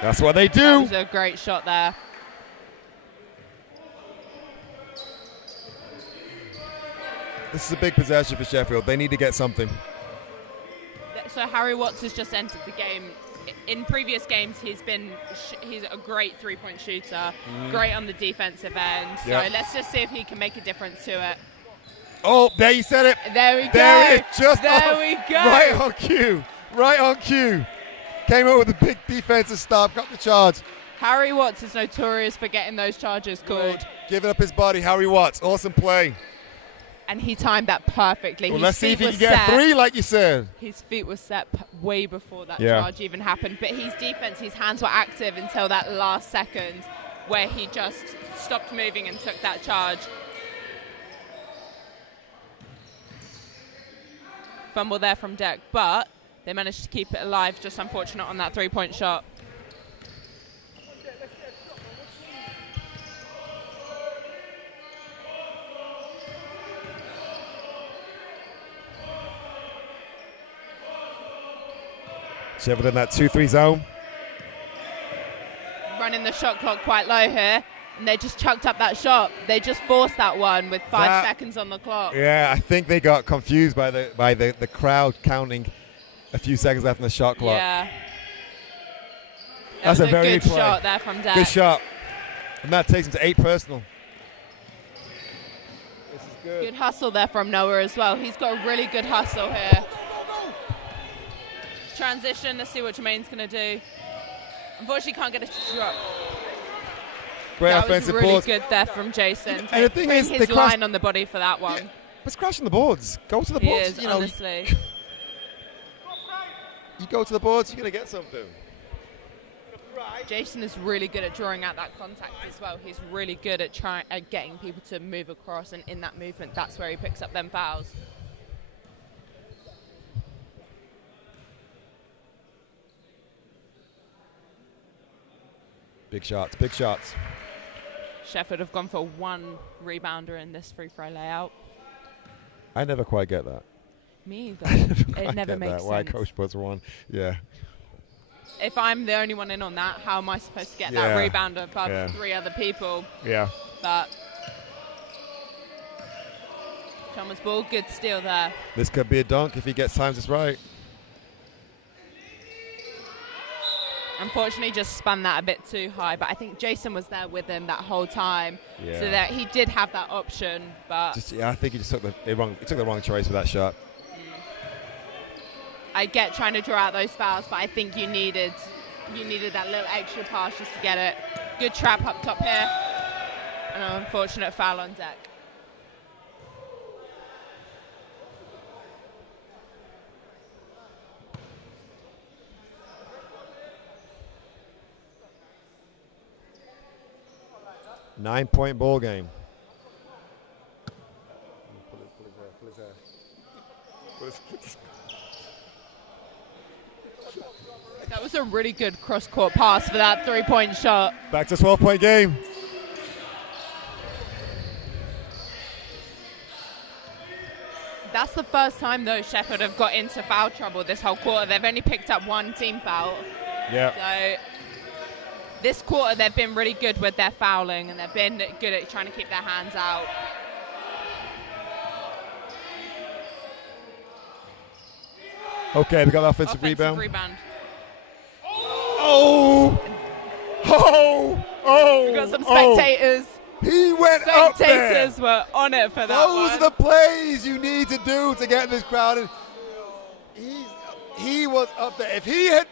That's what they do. That was a great shot there. This is a big possession for Sheffield. They need to get something. So Harry Watts has just entered the game. In previous games, he's a great three-point shooter, great on the defensive end. So let's just see if he can make a difference to it. Oh, there you said it. There we go. There it is. Just there we go. Right on cue. Right on cue. Came up with a big defensive stop, got the charge. Harry Watts is notorious for getting those charges called. Good. Giving up his body, Harry Watts. Awesome play. And he timed that perfectly. Well, His let's see if he feet can were get set. 3 like you said. His feet were set way before that charge even happened. But his defense, his hands were active until that last second where he just stopped moving and took that charge. Fumble there from Deck, but they managed to keep it alive. Just unfortunate on that three-point shot. Sheffield in that 2-3 zone. Running the shot clock quite low here, and they just chucked up that shot. They just forced that one with 5 seconds on the clock. Yeah, I think they got confused by the crowd counting a few seconds left in the shot clock. Yeah. That's a very good shot there from Deck. Good shot. And that takes him to 8 personal. This is good. Good hustle there from Noah as well. He's got a really good hustle here. Transition, let's see what Jermaine's going to do. Unfortunately, can't get a drop. Great that offensive was really boards. good there from Jason. And the thing is, his line on the body for that one. Yeah, but crashing the boards. Go to the boards. He is, honestly. You go to the boards, you're going to get something. Jason is really good at drawing out that contact as well. He's really good at getting people to move across, and in that movement, that's where he picks up them fouls. Big shots, big shots. Sheffield have gone for 1 rebounder in this free throw layout. I never quite get that. Me either. It never makes sense. Why coach puts 1? Yeah. If I'm the only one in on that, how am I supposed to get that rebounder above 3 other people? Yeah. But Thomas ball, good steal there. This could be a dunk if he gets times this right. Unfortunately, just spun that a bit too high, but I think Jason was there with him that whole time, yeah. so that he did have that option. But I think he just took the wrong choice with that shot. I get trying to draw out those fouls, but I think you needed that little extra pass just to get it. Good trap up top here, and an unfortunate foul on Deck. Nine-point ball game. That was a really good cross-court pass for that 3-point shot. Back to 12-point game. That's the first time, though, Sheffield have got into foul trouble this whole quarter. They've only picked up 1 team foul. Yeah. So this quarter, they've been really good with their fouling, and they've been good at trying to keep their hands out. Okay, we got the offensive rebound. Oh! Oh! We got some spectators. He went up there. Spectators were on it for that one. Those are the plays you need to do to get this crowd in. He was up there. If he had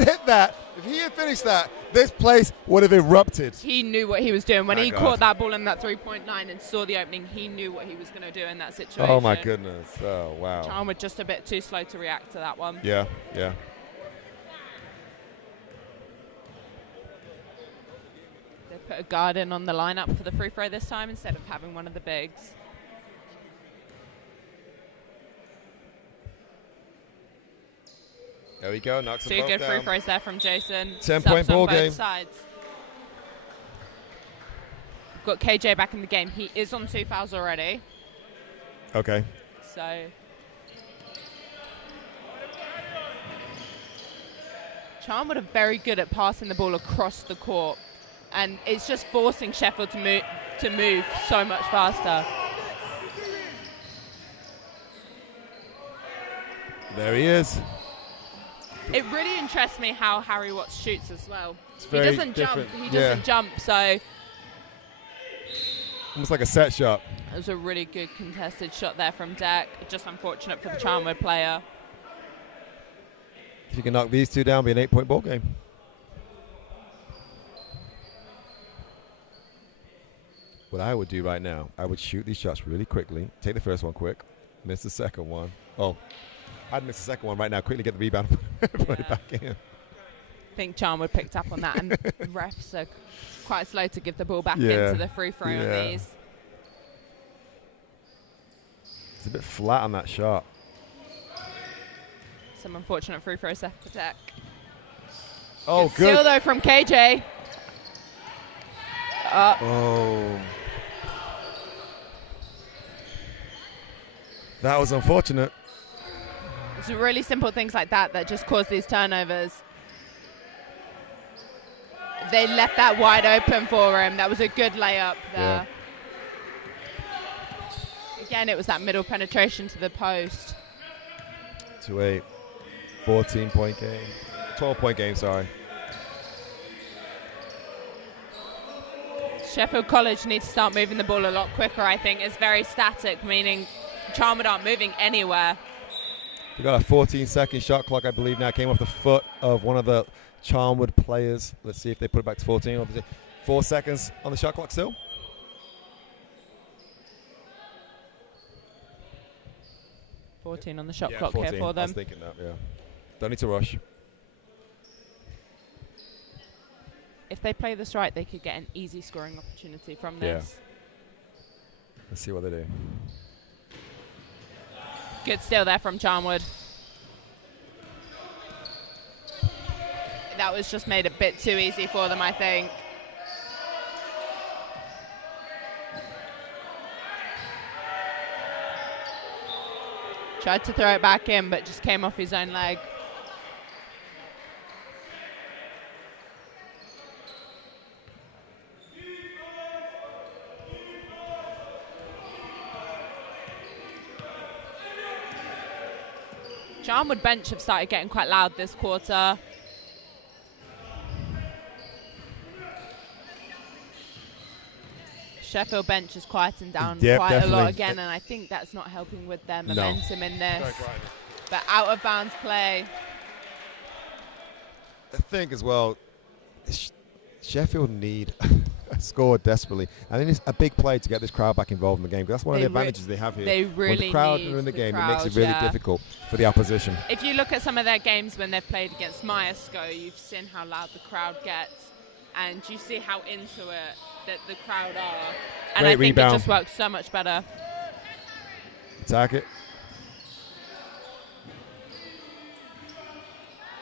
hit that, if he had finished that, this place would have erupted. He knew what he was doing. When he caught that ball in that 3-point line and saw the opening, he knew what he was going to do in that situation. Oh, my goodness. Oh, wow. Charnwood just a bit too slow to react to that one. Yeah, yeah. They've put a guard in on the lineup for the free throw this time instead of having one of the bigs. There we go. Knocks them Two both good down. free throws there from Jason. 10-point Subs on ball both game. sides. We've got KJ back in the game. He is on 2 fouls already. Okay. So Charnwood are very good at passing the ball across the court, and it's just forcing Sheffield to move so much faster. There he is. It really interests me how Harry Watts shoots as well. He very doesn't jump. different. He doesn't jump. So almost like a set shot. it was a really good contested shot there from Deck. Just unfortunate for the Charnwood player. If you can knock these two down, it'll be an 8-point ball game. What I would do right now, I would shoot these shots really quickly. Take the first one quick. Miss the second one. Oh, I'd miss the second one right now. Quickly get the rebound. Put it back in. I think Charnwood picked up on that, and refs are quite slow to give the ball back into the free throw on these. It's a bit flat on that shot. Some unfortunate free throws there for Deck. Oh, good steal, though, from KJ. Oh. That was unfortunate. It's really simple things like that that just cause these turnovers. They left that wide open for him. That was a good layup there. Yeah. Again, it was that middle penetration to the post. 2-8, 14-point game. 12-point game, sorry. Sheffield College needs to start moving the ball a lot quicker, I think. It's very static, meaning Charnwood aren't moving anywhere. We've got a 14-second shot clock, I believe, now. Came off the foot of one of the Charnwood players. Let's see if they put it back to 14. 4 seconds on the shot clock still. On the shot clock 14. Here for them. I was thinking that, yeah. Don't need to rush. If they play this right, they could get an easy scoring opportunity from this. Yeah. Let's see what they do. Good steal there from Charnwood. That was just made a bit too easy for them, I think. Tried to throw it back in, but just came off his own leg. Charnwood bench have started getting quite loud this quarter. Sheffield bench has quietened down quite a lot again, and I think that's not helping with their momentum in this. But out of bounds play. I think as well, Sheffield need a score desperately. I think it's a big play to get this crowd back involved in the game, because that's one of the advantages they have here. They really when the crowd are in the game, it makes it really difficult for the opposition. If you look at some of their games when they've played against Myerscough, you've seen how loud the crowd gets, and you see how into it that the crowd are. And I think it just works so much better. Attack it.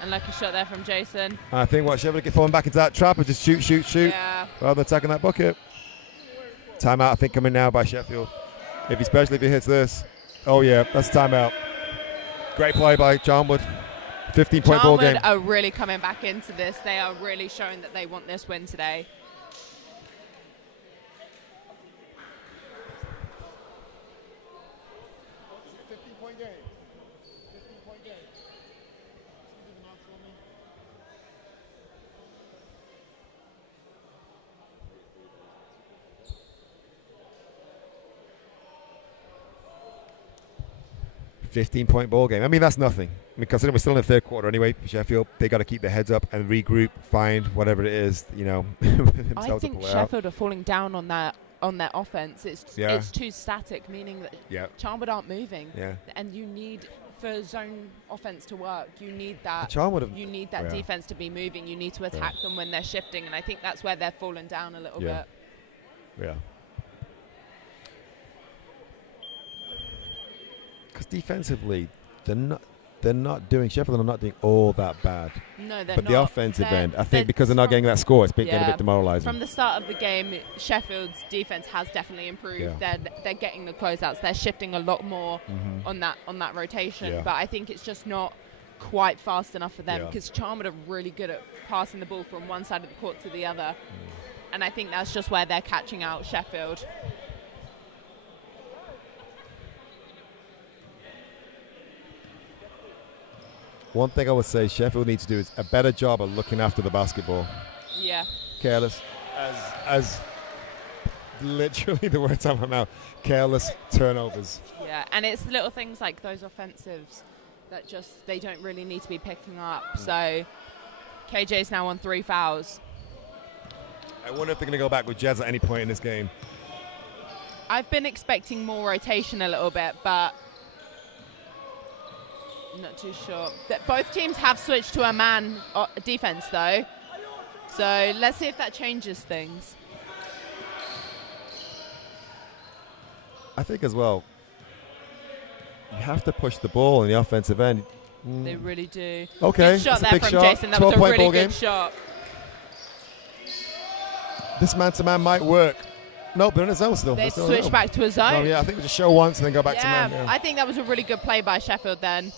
Unlucky shot there from Jason. I think Sheffield get falling back into that trap and just shoot. Yeah. Rather than attacking that bucket. Timeout, I think, coming now by Sheffield. Especially if he hits this. Oh, yeah, that's timeout. Great play by Charnwood. 15-point ball game. Charnwood are really coming back into this. They are really showing that they want this win today. $15-point ball game. I mean, that's nothing. I mean, considering we're still in the third quarter anyway, Sheffield, they got to keep their heads up and regroup, find whatever it is, I think Sheffield are falling down on their offense. It's too static, meaning that Charnwood aren't moving. Yeah. And you need, for zone offense to work, you need that. You need that defense to be moving. You need to attack them when they're shifting, and I think that's where they're falling down a little bit. Yeah. Because defensively, Sheffield are not doing all that bad. No, they're not. But the offensive end, I think because they're not getting that score, it's getting a bit demoralising. From the start of the game, Sheffield's defense has definitely improved. Yeah. They're getting the closeouts. They're shifting a lot more on that rotation. Yeah. But I think it's just not quite fast enough for them, because Charnwood are really good at passing the ball from one side of the court to the other. And I think that's just where they're catching out Sheffield. One thing I would say Sheffield needs to do is a better job of looking after the basketball. Yeah. Careless. As literally the words out of my mouth. Careless turnovers. Yeah, and it's little things like those offensives that just they don't really need to be picking up. So KJ's now on 3 fouls. I wonder if they're going to go back with Jez at any point in this game. I've been expecting more rotation a little bit, but not too sure. Both teams have switched to a man defense, though. So let's see if that changes things. I think as well, you have to push the ball in the offensive end. They really do. Okay, good shot there from Jason. That was a really good shot. This man-to-man might work. Nope, they're in a zone still. They switch back to a zone. No, yeah, I think we just show once and then go back to man. Yeah, I think that was a really good play by Sheffield then.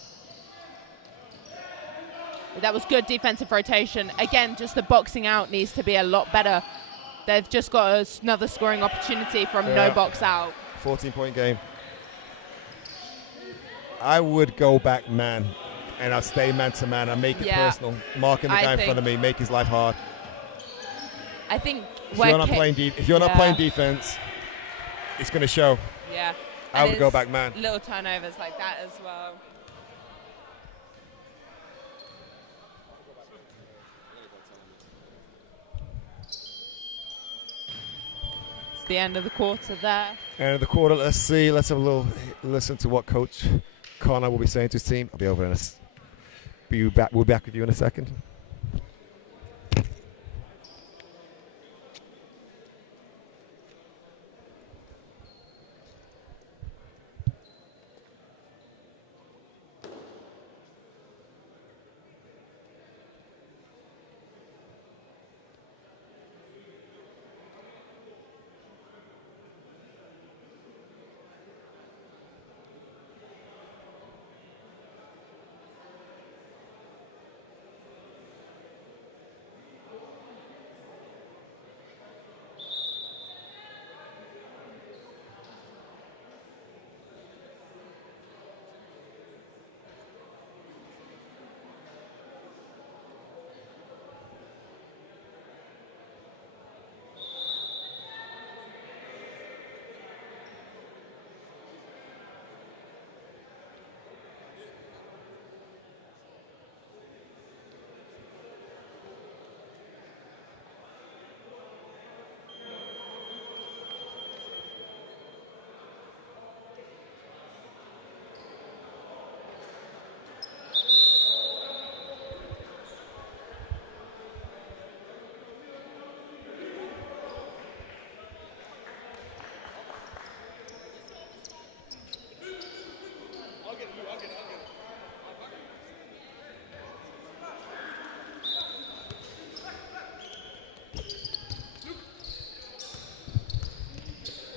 That was good defensive rotation. Again, just the boxing out needs to be a lot better. They've just got another scoring opportunity from no box out. 14-point game. I would go back man, and I'd stay man to man. I'd make it personal. Marking the guy in front of me, make his life hard. I think if you're not playing defense, it's going to show. Yeah. I would go back man. Little turnovers like that as well. It's the end of the quarter there. End of the quarter. Let's see. Let's have a little listen to what Coach Connor will be saying to his team. I'll be over in we'll be back with you in a second.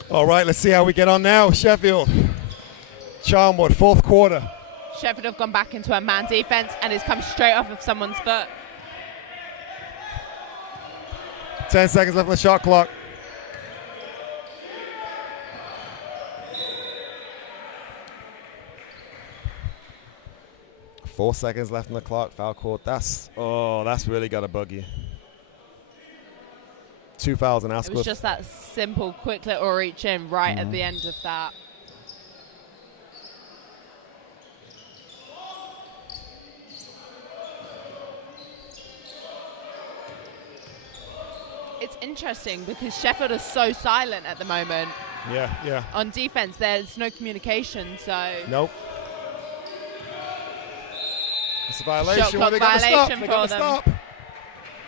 All right, let's see how we get on now. Sheffield, Charnwood, fourth quarter. Sheffield have gone back into a man defense and it's come straight off of someone's foot. 10 seconds left on the shot clock. Four seconds left on the clock. Foul called. That's really got to bug you. 2 fouls and Asquith. It was just that simple, quick little reach in right at the end of that. It's interesting because Sheffield is so silent at the moment. Yeah. On defense, there's no communication, so. Nope. It's a violation. Shot clock violation for them.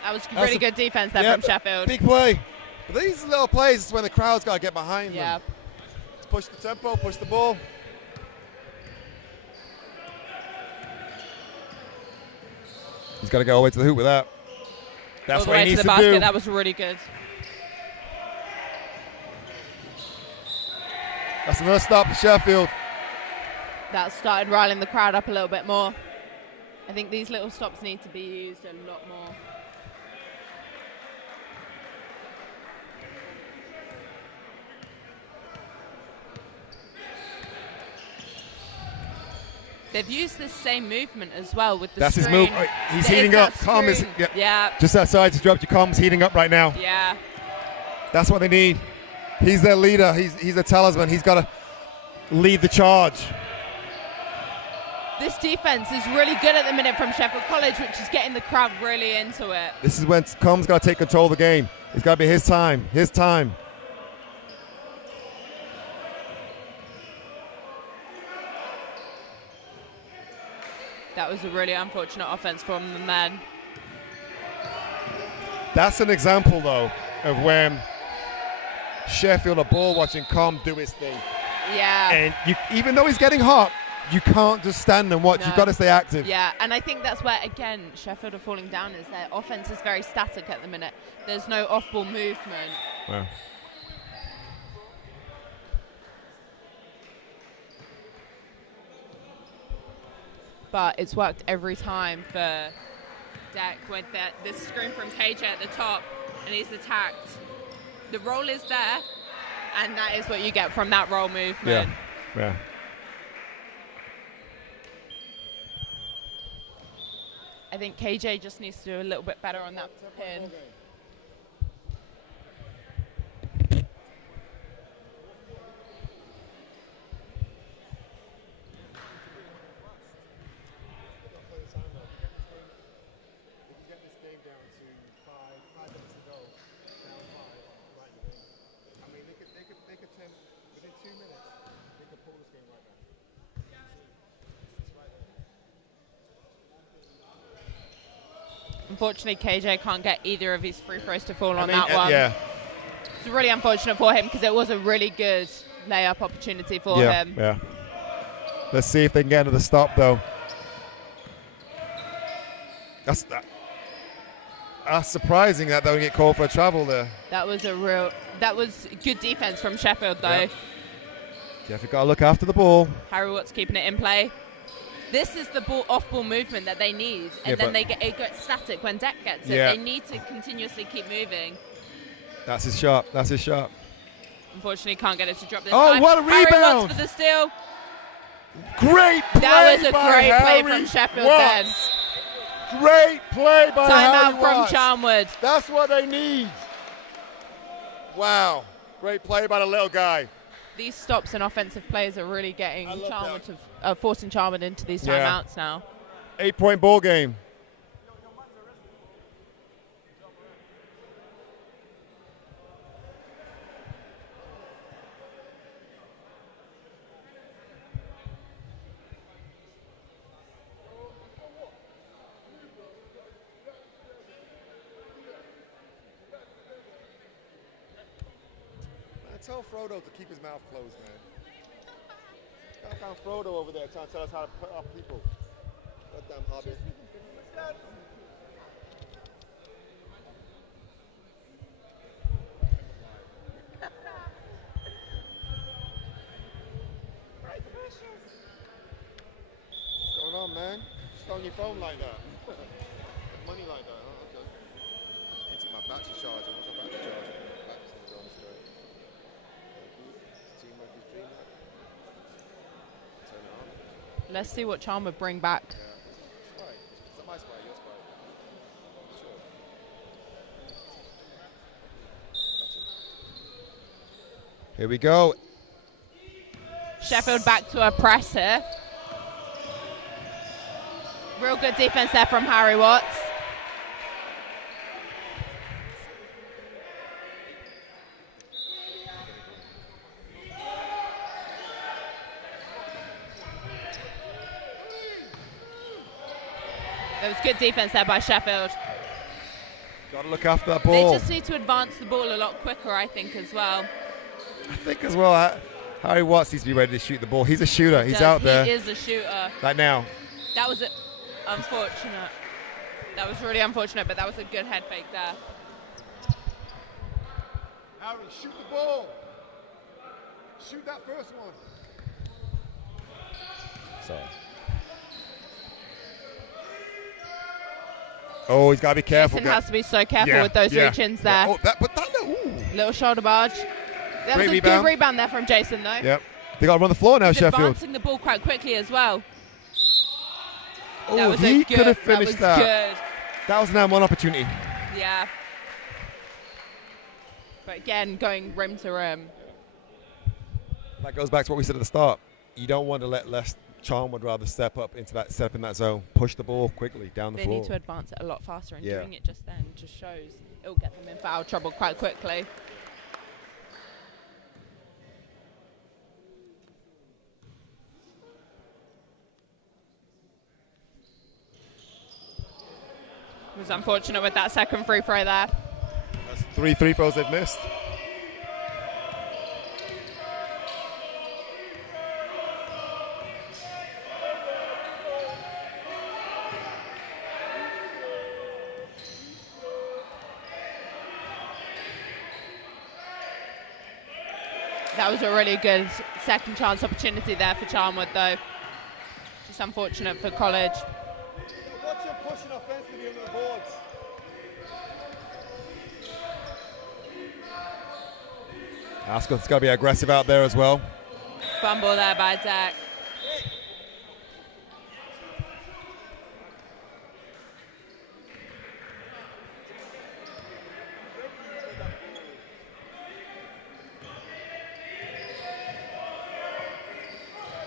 That was really good defense there from Sheffield. Big play. But these little plays is when the crowd's got to get behind them. Let's push the tempo, push the ball. He's got to go all the way to the hoop with that. That's what he needs to do. That was really good. That's another stop for Sheffield. That started riling the crowd up a little bit more. I think these little stops need to be used a lot more. They've used this same movement as well with the That's screen. his move. He's heating up. Com is just outside to drop your comms, heating up right now. Yeah. That's what they need. He's their leader. He's the talisman. He's got to lead the charge. This defense is really good at the minute from Sheffield College, which is getting the crowd really into it. This is when Com's got to take control of the game. It's got to be his time. His time. That was a really unfortunate offense from the men. That's an example, though, of when Sheffield are ball watching Com do his thing. Yeah. And even though he's getting hot, you can't just stand and watch. No. You've got to stay active. Yeah, and I think that's where, again, Sheffield are falling down is their offense is very static at the minute. There's no off-ball movement. Wow. But it's worked every time for deck with this screen from KJ at the top, and he's attacked. The roll is there, and that is what you get from that roll movement. Yeah. I think KJ just needs to do a little bit better on that pin. Unfortunately, KJ can't get either of his free throws to fall on that one. Yeah. It's really unfortunate for him because it was a really good layup opportunity for him. Yeah. Let's see if they can get into the stop, though. That's surprising that they don't get called for a travel there. That was good defense from Sheffield, though. Yep. Jeffrey got to look after the ball. Harry Watts keeping it in play. This is the off-ball movement that they need, and then it gets static when Deck gets it. They need to continuously keep moving. That's his shot. Unfortunately, can't get it to drop this time. time. What a rebound! Harry Watts for the steal. Great play. That was a great Harry play from Sheffield Watts. Then. Great play by Harry Timeout Watts. from Charnwood. That's what they need. Wow. Great play by the little guy. These stops and offensive plays are really getting Charnwood forcing Charnwood into these timeouts now. 8-point ball game. Tell Frodo to keep his mouth closed, man. Goddamn Frodo over there trying to tell us how to put our people. Goddamn hobbit. What's going on, man? Just on your phone like that. Money like that, huh? Okay. I need to get my battery charger. What's my battery charger? Battery's gonna go on straight. Let's see what Charnwood bring back. Yeah. Right. Is that my spy? Your spy? Sure. Here we go. Sheffield back to a press here. Real good defense there from Harry Watts. There was good defense there by Sheffield. Got to look after that ball. They just need to advance the ball a lot quicker, I think, as well. Harry Watts needs to be ready to shoot the ball. He's a shooter. He's out there. He is a shooter. Like now. That was unfortunate. That was really unfortunate, but that was a good head fake there. Harry, shoot the ball. Shoot that first one. Sorry. Oh, he's got to be careful. Jason has to be so careful with those reach-ins there. Oh, little shoulder barge. That was a good rebound there from Jason, though. Yep. They got to run the floor now, Sheffield. Advancing the ball quite quickly as well. Oh, he could have finished that. Good. That was an M1 opportunity. Yeah. But again, going rim to rim. That goes back to what we said at the start. You don't want to let Charnwood rather step up in that zone. Push the ball quickly down the floor. They need to advance it a lot faster, and doing it just then just shows it'll get them in foul trouble quite quickly. It was unfortunate with that second free throw there. That's 3 free throws they've missed. That was a really good second chance opportunity there for Charnwood, though. Just unfortunate for College. and pushing offensively under the boards. Ascoth's got to be aggressive out there as well. Fumble there by Deck.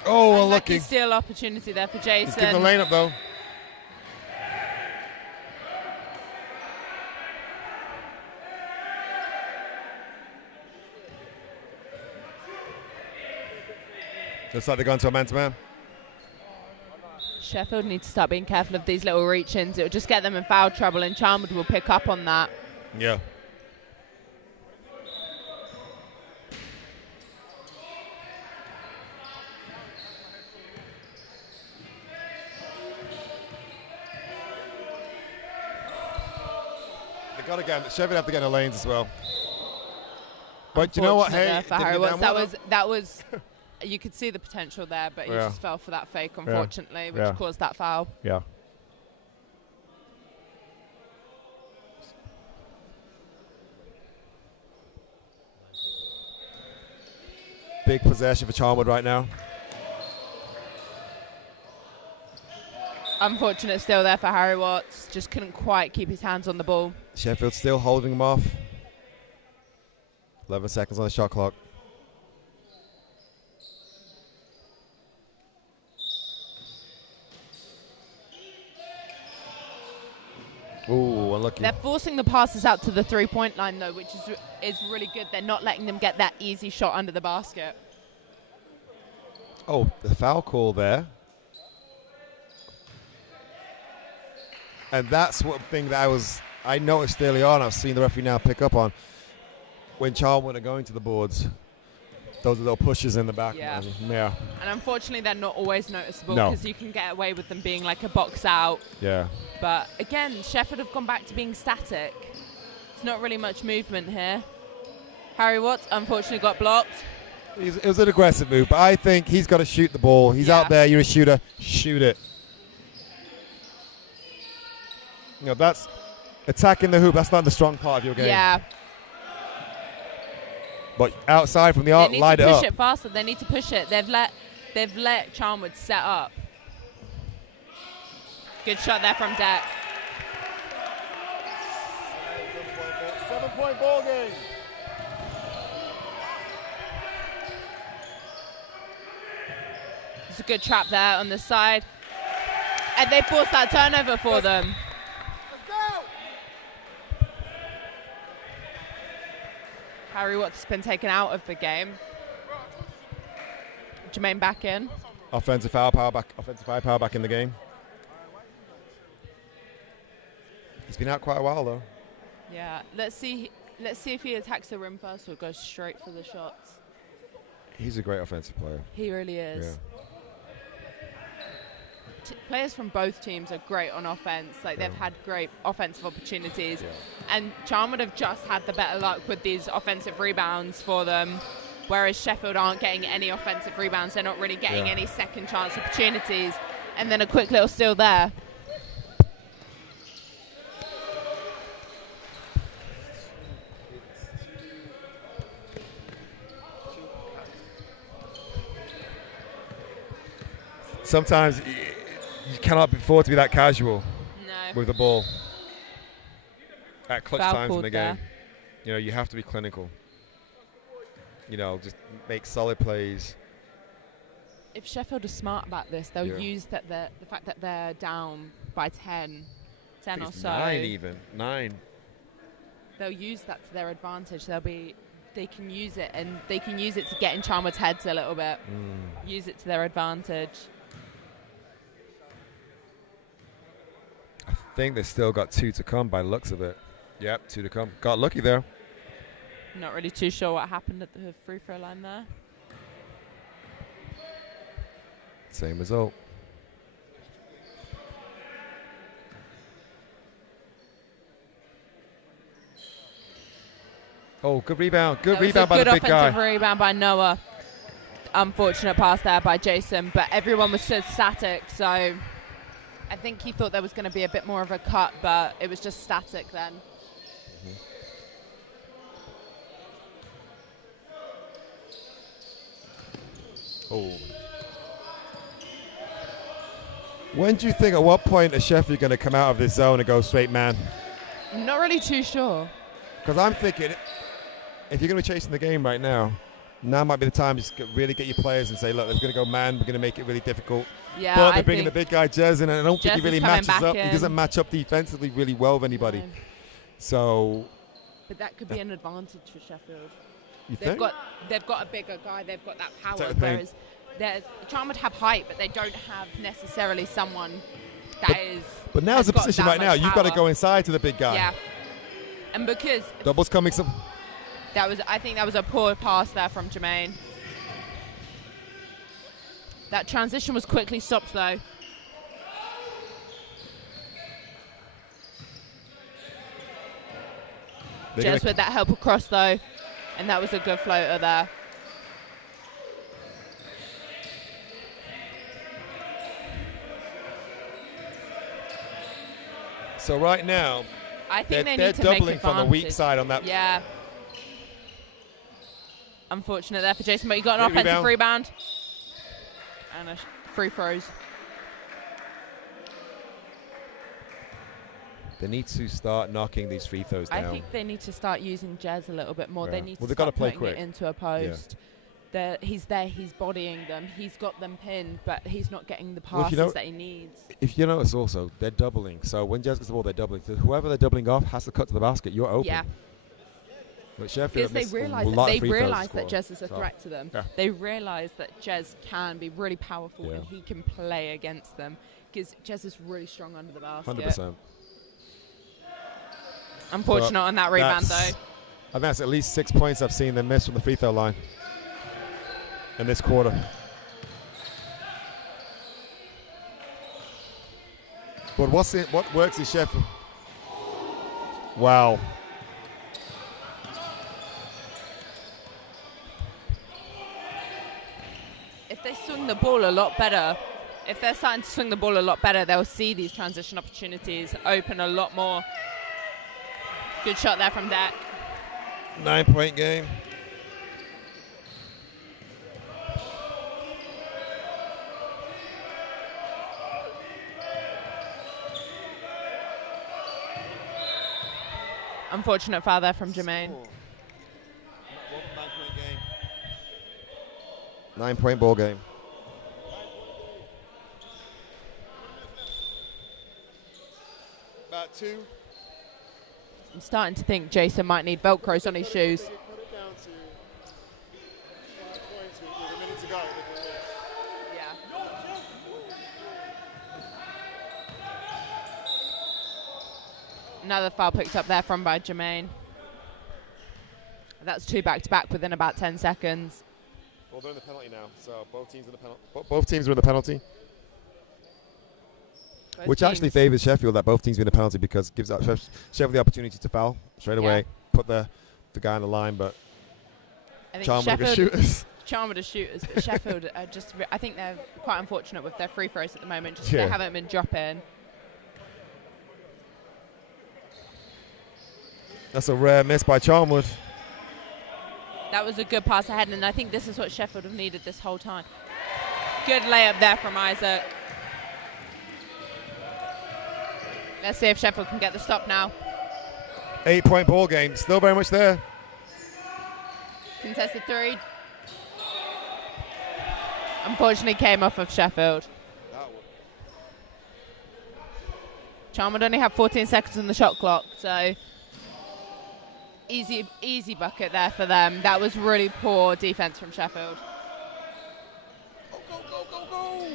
Oh, unlucky. Lucky steal opportunity there for Jason. He's giving the lane up though. Looks like they're going to a man-to-man. Sheffield need to start being careful of these little reach-ins. It will just get them in foul trouble, and Charnwood will pick up on that. Yeah. Sheffield have to get in the lanes as well. But you know what? Hey, that was you could see the potential there, but he just fell for that fake, unfortunately, which caused that foul. Yeah. Big possession for Charnwood right now. Unfortunate still there for Harry Watts. Just couldn't quite keep his hands on the ball. Sheffield still holding him off. 11 seconds on the shot clock. Ooh, unlucky. They're forcing the passes out to the three-point line, though, which is really good. They're not letting them get that easy shot under the basket. Oh, the foul call there. And that's one thing that I noticed early on. I've seen the referee now pick up on when Charnwood are going to the boards. Those little pushes in the back. Yeah. Yeah. And unfortunately, they're not always noticeable because you can get away with them being like a box out. Yeah. But again, Sheffield have gone back to being static. There's not really much movement here. Harry Watts unfortunately got blocked. It was an aggressive move, but I think he's got to shoot the ball. He's out there. You're a shooter. Shoot it. You know, that's attacking the hoop. That's not the strong part of your game. Yeah. But outside from the arc, light it up. They need to push it faster. They need to push it. They've let Charnwood set up. Good shot there from Deck. 7-point ball game. It's a good trap there on the side. And they forced that turnover for them. Harry Watts has been taken out of the game. Jermaine back in. Offensive firepower back in the game. He's been out quite a while though. Yeah, let's see if he attacks the rim first or goes straight for the shots. He's a great offensive player. He really is. Yeah. Players from both teams are great on offense. Like they've had great offensive opportunities, and Charnwood have just had the better luck with these offensive rebounds for them, whereas Sheffield aren't getting any offensive rebounds. They're not really getting any second chance opportunities. And then a quick little steal there. Sometimes you cannot afford to be that casual with the ball at clutch times in the game. You know, you have to be clinical. You know, just make solid plays. If Sheffield are smart about this, they'll use that the fact that they're down by 10 or so. 9. They'll use that to their advantage. They can use it, and they can use it to get in Charnwood's heads a little bit. Use it to their advantage. I think they've still got 2 to come by the looks of it. Yep, 2 to come. Got lucky there. Not really too sure what happened at the free throw line there. Same result. Oh, good rebound. Good rebound by the big guy. Good offensive rebound by Noah. Unfortunate pass there by Jason, but everyone was so static, so I think he thought there was going to be a bit more of a cut, but it was just static then. Oh. When do you think, at what point is Sheffield going to come out of this zone and go straight man? I'm not really too sure. Because I'm thinking, if you're going to be chasing the game right now might be the time to just really get your players and say, look, we're going to go man, we're going to make it really difficult. Yeah, but they're bringing the big guy, Jez, in, and I don't think he really matches up. In. He doesn't match up defensively really well with anybody. No. So. But that could be an advantage for Sheffield. You they've think? They've got a bigger guy. They've got that power. Whereas Charnwood have height, but they don't have necessarily someone that is. But now's the position right now. You've got to go inside to the big guy. Yeah. And because doubles coming. I think that was a poor pass there from Jermaine. That transition was quickly stopped though. Just with that help across though, and that was a good floater there. So right now, I think they're doubling from the weak side on that. Yeah. Unfortunate there for Jason, but he got an offensive rebound. And free throws. They need to start knocking these free throws down. I think they need to start using Jez a little bit more. Yeah. They need to start putting it into a post. Yeah. He's there, he's bodying them, he's got them pinned, but he's not getting the passes that he needs. If you notice also, they're doubling. So when Jez gets the ball, they're doubling. So whoever they're doubling off has to cut to the basket. You're open. Yeah. But Sheffield because they realise that Jez is a threat to them. Yeah. They realise that Jez can be really powerful and he can play against them because Jez is really strong under the basket. 100%. Unfortunate on that rebound though. I think that's at least 6 points I've seen them miss from the free throw line in this quarter. But what works is Sheffield. Wow. If they swing the ball a lot better, if they're starting to swing the ball a lot better, they'll see these transition opportunities open a lot more. Good shot there from Dak. 9-point game. Unfortunate foul there from Jermaine. 9-point ball game. About 2. I'm starting to think Jason might need Velcros on his shoes. Put it down to 5 points with a minute to go. Yeah. Another foul picked up there by Jermaine. That's 2 back-to-back within about 10 seconds. Well, they're in the penalty now, so both teams are in the penalty. Both teams are in the penalty. Which actually favours Sheffield that both teams win the penalty because it gives Sheffield the opportunity to foul straight away, put the guy on the line, but Charnwood are shooters. Charnwood are shooters, but Sheffield are just, I think they're quite unfortunate with their free throws at the moment, just they haven't been dropping. That's a rare miss by Charnwood. That was a good pass ahead, and I think this is what Sheffield have needed this whole time. Good layup there from Isaac. Let's see if Sheffield can get the stop now. 8-point ball game, still very much there. Contested 3. Unfortunately came off of Sheffield. Charnwood only have 14 seconds on the shot clock, so easy bucket there for them. That was really poor defense from Sheffield. Go.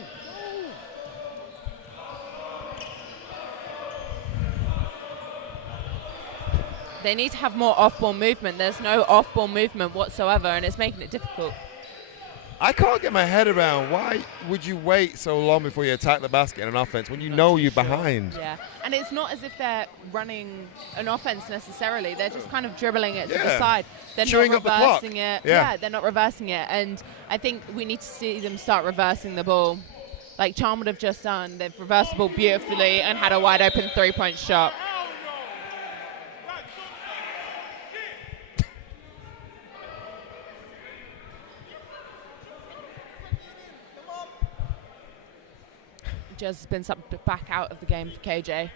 They need to have more off-ball movement. There's no off-ball movement whatsoever, and it's making it difficult. I can't get my head around why would you wait so long before you attack the basket in an offense when you know you're behind. Yeah, and it's not as if they're running an offense necessarily. They're just kind of dribbling it to the side. They're chewing not reversing it. Yeah, they're not reversing it, and I think we need to see them start reversing the ball. like Charnwood have just done. They've reversed the ball beautifully and had a wide open 3-point shot. Just been subbed back out of the game for KJ.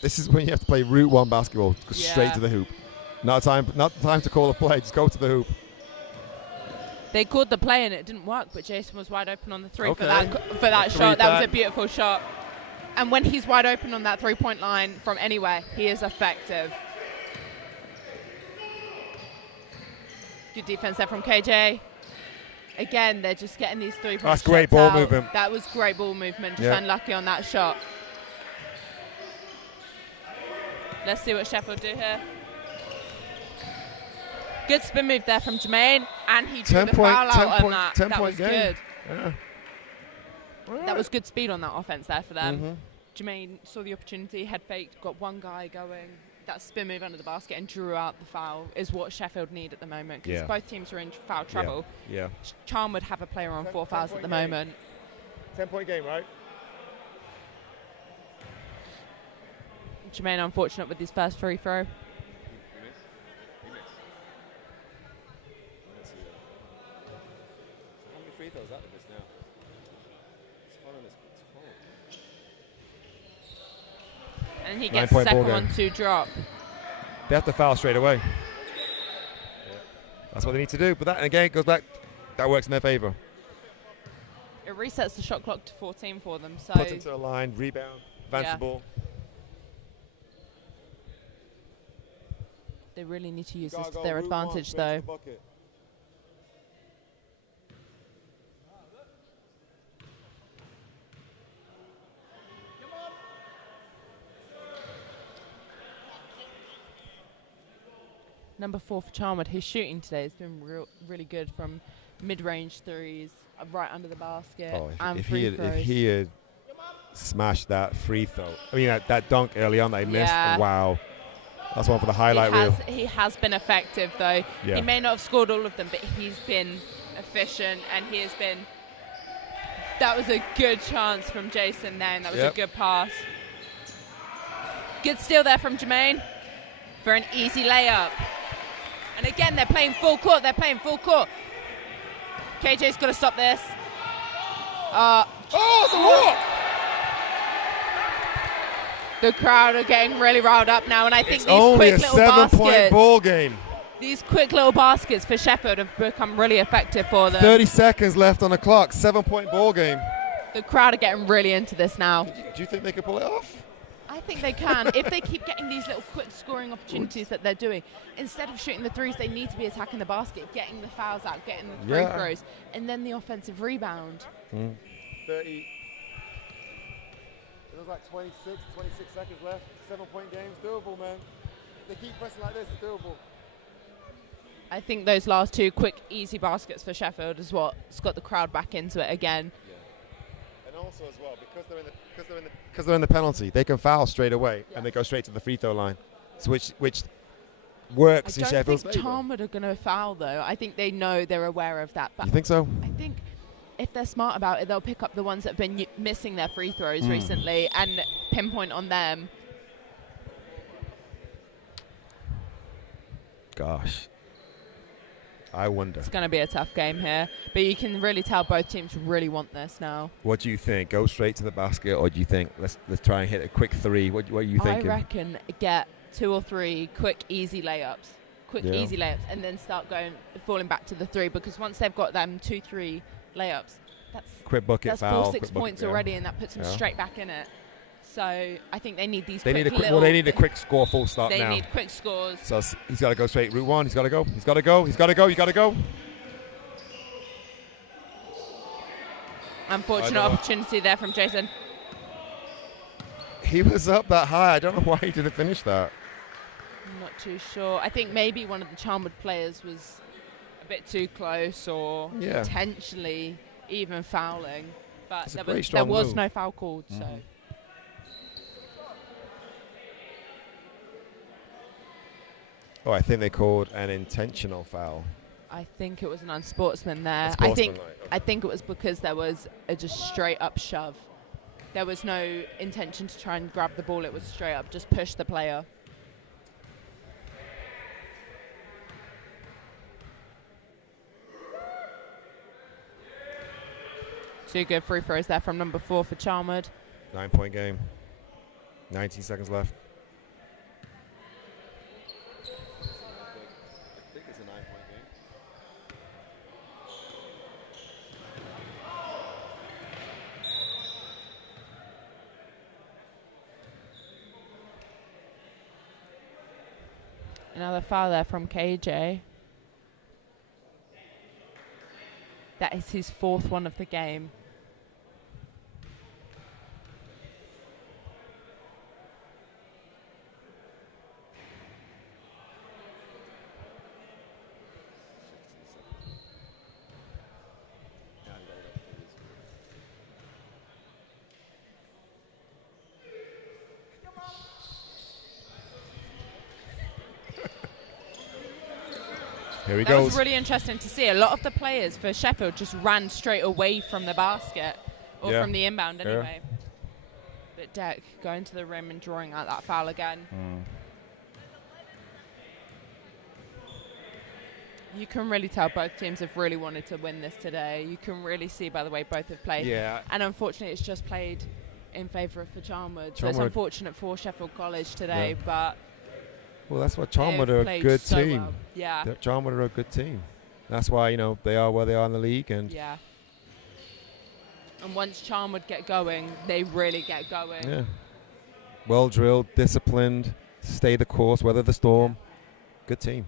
This is when you have to play Route 1 basketball. Go straight to the hoop. Not time to call a play. Just go to the hoop. They called the play and it didn't work, but Jason was wide open on the three for that shot. That was a beautiful shot. And when he's wide open on that 3-point line from anywhere, he is effective. Good defense there from KJ. Again, they're just getting these 3-point shots. That's great ball movement. That was great ball movement. Just unlucky on that shot. Let's see what Sheffield do here. Good spin move there from Jermaine, and he drew the foul out on that. That was good. Yeah. That was good speed on that offense there for them. Jermaine saw the opportunity, head faked, got one guy going. That spin move under the basket and drew out the foul is what Sheffield need at the moment, because both teams are in foul trouble. Yeah. Charnwood have a player on 4 fouls at the moment. 10-point game, right? Jermaine unfortunate with his first free throw. He missed. How many free throws out of this now? And he gets the second one to drop. They have to foul straight away. That's what they need to do. But that, again, goes back. That works in their favor. It resets the shot clock to 14 for them. So puts into a line, rebound, advance the ball. They really need to use this to their advantage, though. Number 4 for Charnwood, his shooting today has been really good from mid-range threes, right under the basket, and free throws. If he had smashed that free throw, I mean that dunk early on that he missed, wow. That's one for the highlight reel. He has been effective, though. He may not have scored all of them, but he's been efficient, and he has been... That was a good chance from Jason then. That was a good pass. Good steal there from Jermaine for an easy layup. And again, they're playing full court. KJ's got to stop this. It's a walk! The crowd are getting really riled up now, and I think it's these only quick a little 7-point ball game. These quick little baskets for Sheffield have become really effective for them. 30 seconds left on the clock, 7-point ball game. The crowd are getting really into this now. Do you think they could pull it off? I think they can. If they keep getting these little quick scoring opportunities that they're doing, instead of shooting the threes, they need to be attacking the basket, getting the fouls out, getting the free throws, and then the offensive rebound. 30. It was like 26 seconds left. 7-point game is doable, man. If they keep pressing like this, it's doable. I think those last 2 quick, easy baskets for Sheffield is what's got the crowd back into it again. Yeah. And also as well, because they're in the penalty, they can foul straight away and they go straight to the free throw line, so which works in Sheffield's favor. I don't think Charnwood are going to foul, though. I think they know, they're aware of that. But you think so? I think if they're smart about it, they'll pick up the ones that have been missing their free throws recently and pinpoint on them. Gosh. I wonder. It's going to be a tough game here, but you can really tell both teams really want this now. What do you think? Go straight to the basket, or do you think let's try and hit a quick 3? What are you thinking? I reckon get 2 or 3 quick, easy layups. And then start falling back to the 3, because once they've got them 2-3 layups, that's quick bucket that's foul. 4-6 points already, and that puts them straight back in it. So I think they need these. They need a quick score, full stop now. They need quick scores. So he's got to go straight. Route 1. He's got to go. You got to go. Unfortunate opportunity there from Jason. He was up that high. I don't know why he didn't finish that. I'm not too sure. I think maybe one of the Charnwood players was a bit too close, or potentially even fouling. But there was no foul called. So. Oh, I think they called an intentional foul. I think it was an unsportsman there. Unsportsmanlike, okay. I think it was because there was a just straight up shove. There was no intention to try and grab the ball. It was straight up, just push the player. 2 good free throws there from number 4 for Charnwood. 9-point game. 19 seconds left. I think it's a 9-point game. Another foul there from KJ. That is his 4th one of the game. Here he That goes. was really interesting to see. A lot of the players for Sheffield just ran straight away from the basket, or from the inbound anyway. But Deck going to the rim and drawing out that foul again. You can really tell both teams have really wanted to win this today. You can really see by the way both have played. Yeah. And unfortunately, it's just played in favour for Charnwood. So it's Charnwood. Unfortunate for Sheffield College today, but Well, that's why Charnwood they've are a played good so team. well. Yeah. Charnwood are a good team. That's why, you know, they are where they are in the league. And Yeah. And once Charnwood get going, they really get going. yeah. Well drilled, disciplined, stay the course, weather the storm. Good team.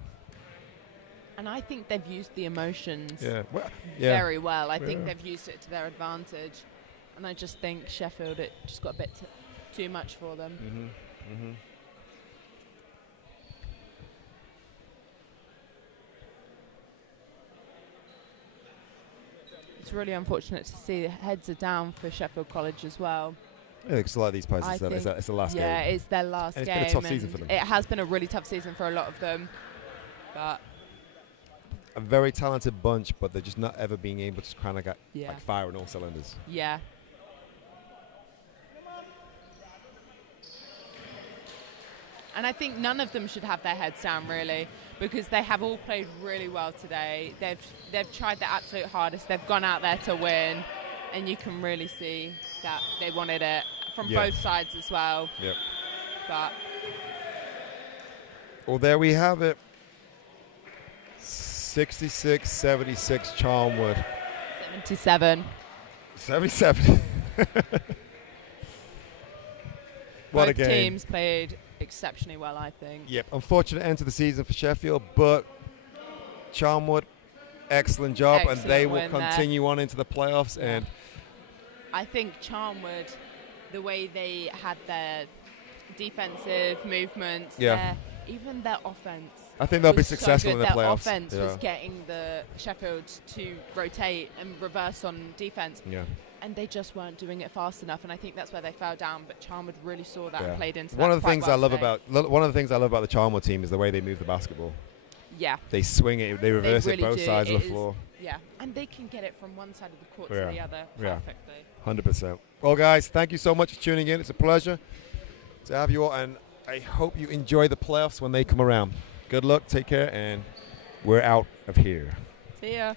And I think they've used the emotions Well, very well. I think they've used it to their advantage. And I just think Sheffield, it just got a bit too much for them. It's really unfortunate to see the heads are down for Sheffield College as well. I think a lot of these places, it's the last game. Yeah, it's their last And game. it's been a tough season for them. It has been a really tough season for a lot of them. But A very talented bunch, but they're just not ever being able to kind of get like fire on all cylinders. yeah. And I think none of them should have their heads down really, because they have all played really well today. They've tried their absolute hardest. They've gone out there to win, and you can really see that they wanted it from both sides as well. Yep. But Well, there we have it. 66-76 Charnwood. 77. 77. What a Both game. teams played exceptionally well, I think. Yep. Unfortunate end to the season for Sheffield, but Charnwood, excellent job, and Excellent they will win there. continue on into the playoffs. Yeah. And I think Charnwood, the way they had their defensive movements, even their offense. I think they'll be was so successful good. in the Their playoffs. offense was getting the Sheffield to rotate and reverse on defense. Yeah. And they just weren't doing it fast enough, and I think that's where they fell down. But Charnwood really saw that and played into One that of the quite things well I love today. one of the things I love about the Charnwood team is the way they move the basketball. Yeah. They swing it, they reverse really it both do. sides of It the is- floor. Yeah, and they can get it from one side of the court Yeah. to the other Yeah. perfectly. 100%. Well, guys, thank you so much for tuning in. It's a pleasure to have you all, and I hope you enjoy the playoffs when they come around. Good luck, take care, and we're out of here. See ya.